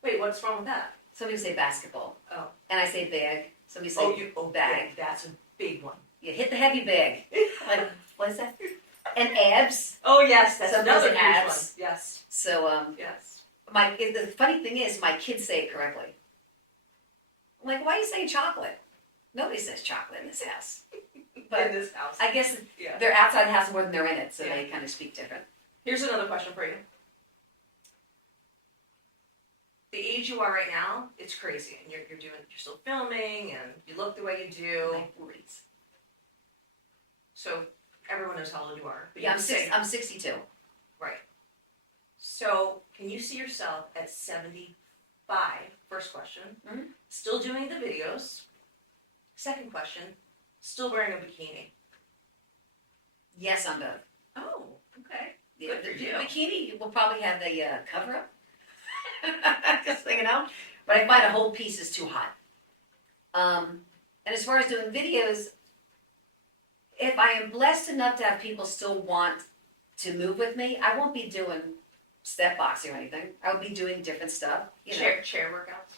Wait, what's wrong with that? Somebody say basketball. Oh. And I say bag. Somebody say bag. Yeah, that's a big one. You hit the heavy bag. Like, what is that? And abs. Oh yes, that's Some another those huge abs. one. Yes. So Yes. the funny thing is, my kids say it correctly. I'm like, why are you saying chocolate? Nobody says chocolate in this house. But in this house. I guess Yeah. they're outside the house more than they're in it, so Yeah. they kind of speak different. Here's another question for you. The age you are right now, it's crazy, and you're still filming, and you look the way you do. My 40s. So everyone knows how old you are. But Yeah, you I'm 62. Right. So can you see yourself at 75? First question. Mhm. Still doing the videos. Second question. Still wearing a bikini. Yes, I'm both. Oh, okay. Yeah, Good for the you. bikini will probably have the cover up. Just so you know. But I find a whole piece is too hot. And as far as doing videos, if I am blessed enough to have people still want to move with me, I won't be doing step boxing or anything. I'll be doing different stuff. Chair workouts.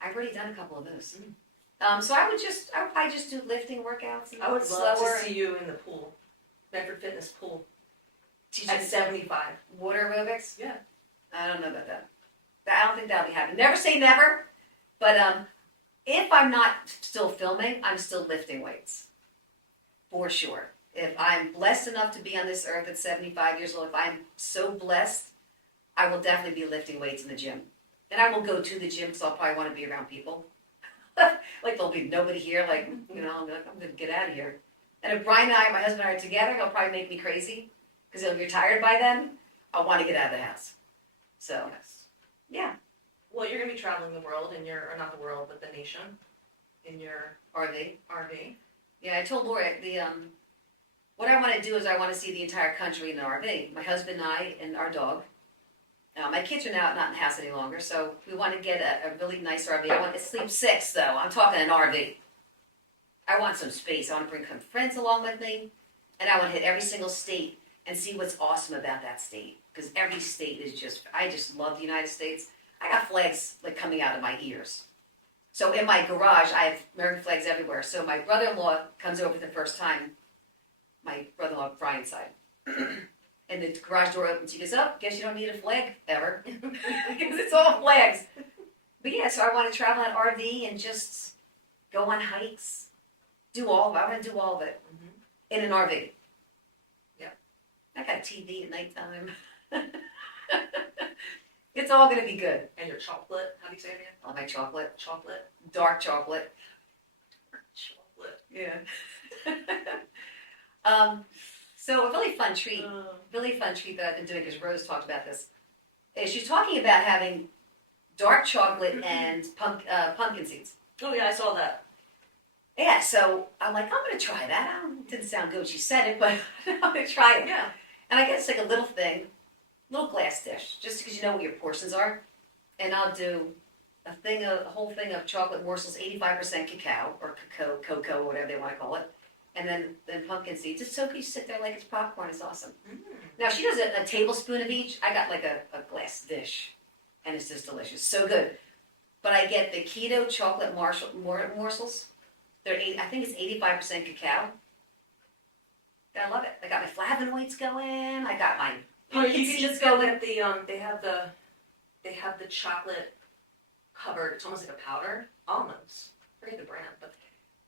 I've already done a couple of those. Mm. So I would just do lifting workouts. And I would love slower to see you in the pool. Medford Fitness pool. teach At 75. water aerobics. Yeah. I don't know about that. I don't think that'll be happening. Never say never, but if I'm not still filming, I'm still lifting weights. For sure. If I'm blessed enough to be on this earth at 75 years old, if I'm so blessed, I will definitely be lifting weights in the gym. And I will go to the gym because I'll probably want to be around people. Like there'll be nobody here, like, I'm going to get out of here. And if Brian and I, my husband and I are together, he'll probably make me crazy because he'll be retired by then. I'll want to get out of the house. So, Yes. yeah, Well, you're going to be traveling the world or not the world, but the nation in your RV. RV. Yeah, I told Laura, what I want to do is I want to see the entire country in an RV. My husband and I and our dog. My kids are now not in the house any longer, so we want to get a really nice RV. I want to sleep 6, though. I'm talking an RV. I want some space. I want to bring some friends along with me, and I want to hit every single state and see what's awesome about that state. Because every state is I just love the United States. I got flags like coming out of my ears. So in my garage, I have American flags everywhere. So my brother-in-law comes over for the first time, my brother-in-law, Brian's side. And the garage door opens. He goes, oh, guess you don't need a flag ever. Because it's all flags. But yeah, so I want to travel in RV and just go on hikes. Do all of it. I want to do all of it in an RV. Yep. I got a TV at nighttime. It's all gonna be good. And your chocolate. How do you say it again? All my chocolate, Chocolate. dark chocolate. Chocolate. Yeah. So a really fun treat that I've been doing, because Rose talked about this, is she's talking about having dark chocolate and pumpkin seeds. Oh yeah, I saw that. Yeah, so I'm like, I'm gonna try that. It didn't sound good when she said it, but I'm gonna try it. Yeah. And I guess like a little thing, little glass dish, just because you know what your portions are. And I'll do a whole thing of chocolate morsels, 85% cacao or cocoa, whatever they want to call it, and then pumpkin seeds. It's so good. You sit there like it's popcorn. It's awesome. Mm. Now she does a tablespoon of each. I got like a glass dish, and it's just delicious, so good. But I get the keto chocolate morsels. I think it's 85% cacao. I love it. I got my flavonoids going. I got my pumpkin You can seeds just go going. get they have the chocolate covered. It's almost like a powder. Almonds. I forget the brand, but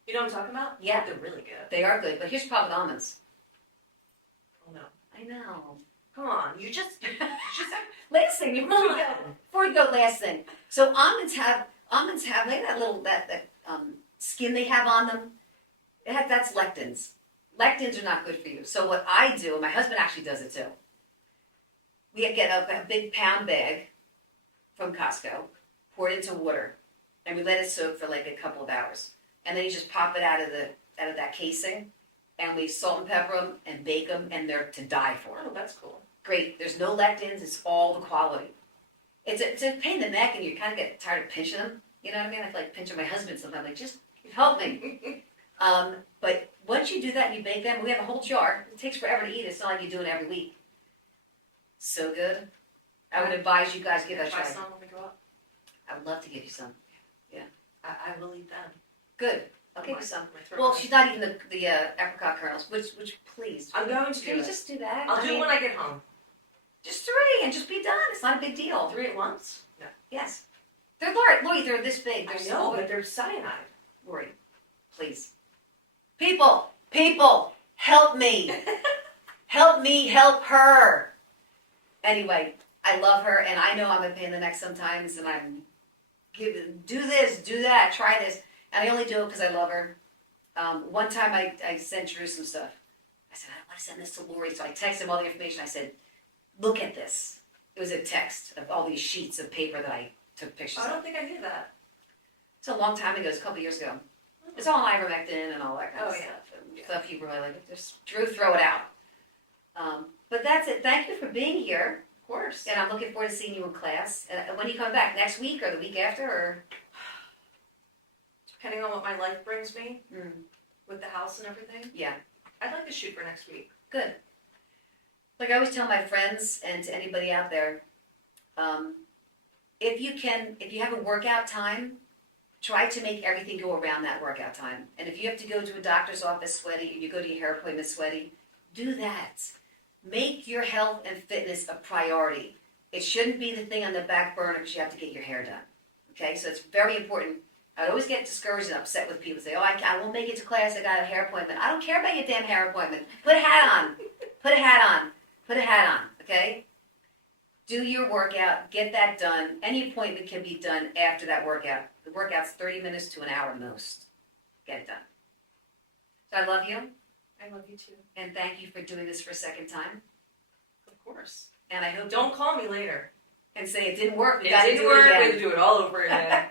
you know what I'm talking about? Yeah. They're really good. They are good, but here's the problem with almonds. Oh no. I know. Come on, you just Last thing, before you go, last thing. So almonds have like that little that skin they have on them. That's lectins. Lectins are not good for you. So what I do, and my husband actually does it too. We get a big pound bag from Costco, pour it into water, and we let it soak for like a couple of hours. And then you just pop it out of that casing, and we salt and pepper them and bake them, and they're to die for. Oh, that's cool. Great. There's no lectins. It's all the quality. It's a pain in the neck, and you kind of get tired of pinching them. You know what I mean? I feel like pinching my husband sometimes. Like, just help me. But once you do that and you bake them, we have a whole jar. It takes forever to eat. It's not like you do it every week. So good. I would advise you guys give that a Buy try. some when we go up. I would love to give you some. I will eat them. Good. I'll give you some. My throat Well, hurts. she's not eating the apricot kernels, which please. I'm going to Can do you it. just do that? I'll do mean, it when I get home. just 3 and just be done. It's not a big deal. 3 at once? No. Yes. They're large. Lori, they're this big. They're I know, small. but they're cyanide. Lori, please. People, help me. Help me, help her. Anyway, I love her, and I know I'm a pain in the neck sometimes, and I'm do this, do that, try this. And I only do it because I love her. One time I sent Drew some stuff. I said, I want to send this to Lori. So I texted him all the information. I said, look at this. It was a text of all these sheets of paper that I took pictures I of. don't think I knew that. It's a long time ago. It's a couple years ago. It's all ivermectin and all that kind of Oh, yeah. stuff. And stuff you really like. Just Drew, throw it out. But that's it. Thank you for being here. Of course. And I'm looking forward to seeing you in class. When you come back, next week or the week after? Or Depending on what my life brings me Mm, with the house and everything, yeah, I'd like to shoot for next week. good. Like I always tell my friends and to anybody out there, if you have a workout time, try to make everything go around that workout time. And if you have to go to a doctor's office sweaty, or you go to your hair appointment sweaty, do that. Make your health and fitness a priority. It shouldn't be the thing on the back burner because you have to get your hair done. Okay, so it's very important. I always get discouraged and upset with people. Say, I won't make it to class. I got a hair appointment. I don't care about your damn hair appointment. Put a hat on. Put a hat on. Put a hat on. Okay? Do your workout. Get that done. Any appointment can be done after that workout. The workout's 30 minutes to an hour most. Get it done. So I love you. I love you too. And thank you for doing this for a second time. Of course. And I hope Don't call me later. and say it didn't work. We It got to didn't do work. it We had again. to do it all over again.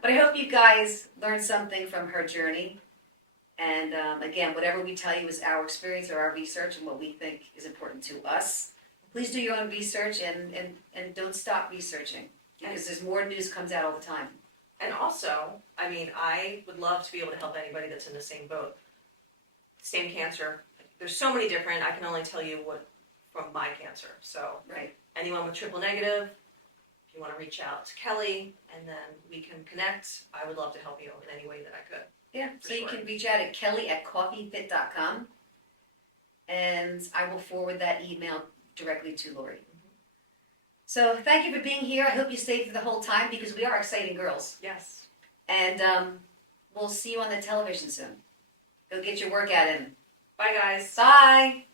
But I hope you guys learned something from her journey. And again, whatever we tell you is our experience or our research and what we think is important to us. Please do your own research and don't stop researching because there's more news comes out all the time. And also, I mean, I would love to be able to help anybody that's in the same boat. Same cancer. There's so many different, I can only tell you what from my cancer. So Right. anyone with triple negative, if you want to reach out to Kelly and then we can connect, I would love to help you in any way that I could. Yeah, For so you sure. can reach out at kelly@coffeyfit.com and I will forward that email directly to Lori. So thank you for being here. I hope you stayed for the whole time because we are exciting girls. Yes. And we'll see you on the television soon. Go get your workout in. Bye, guys. Bye.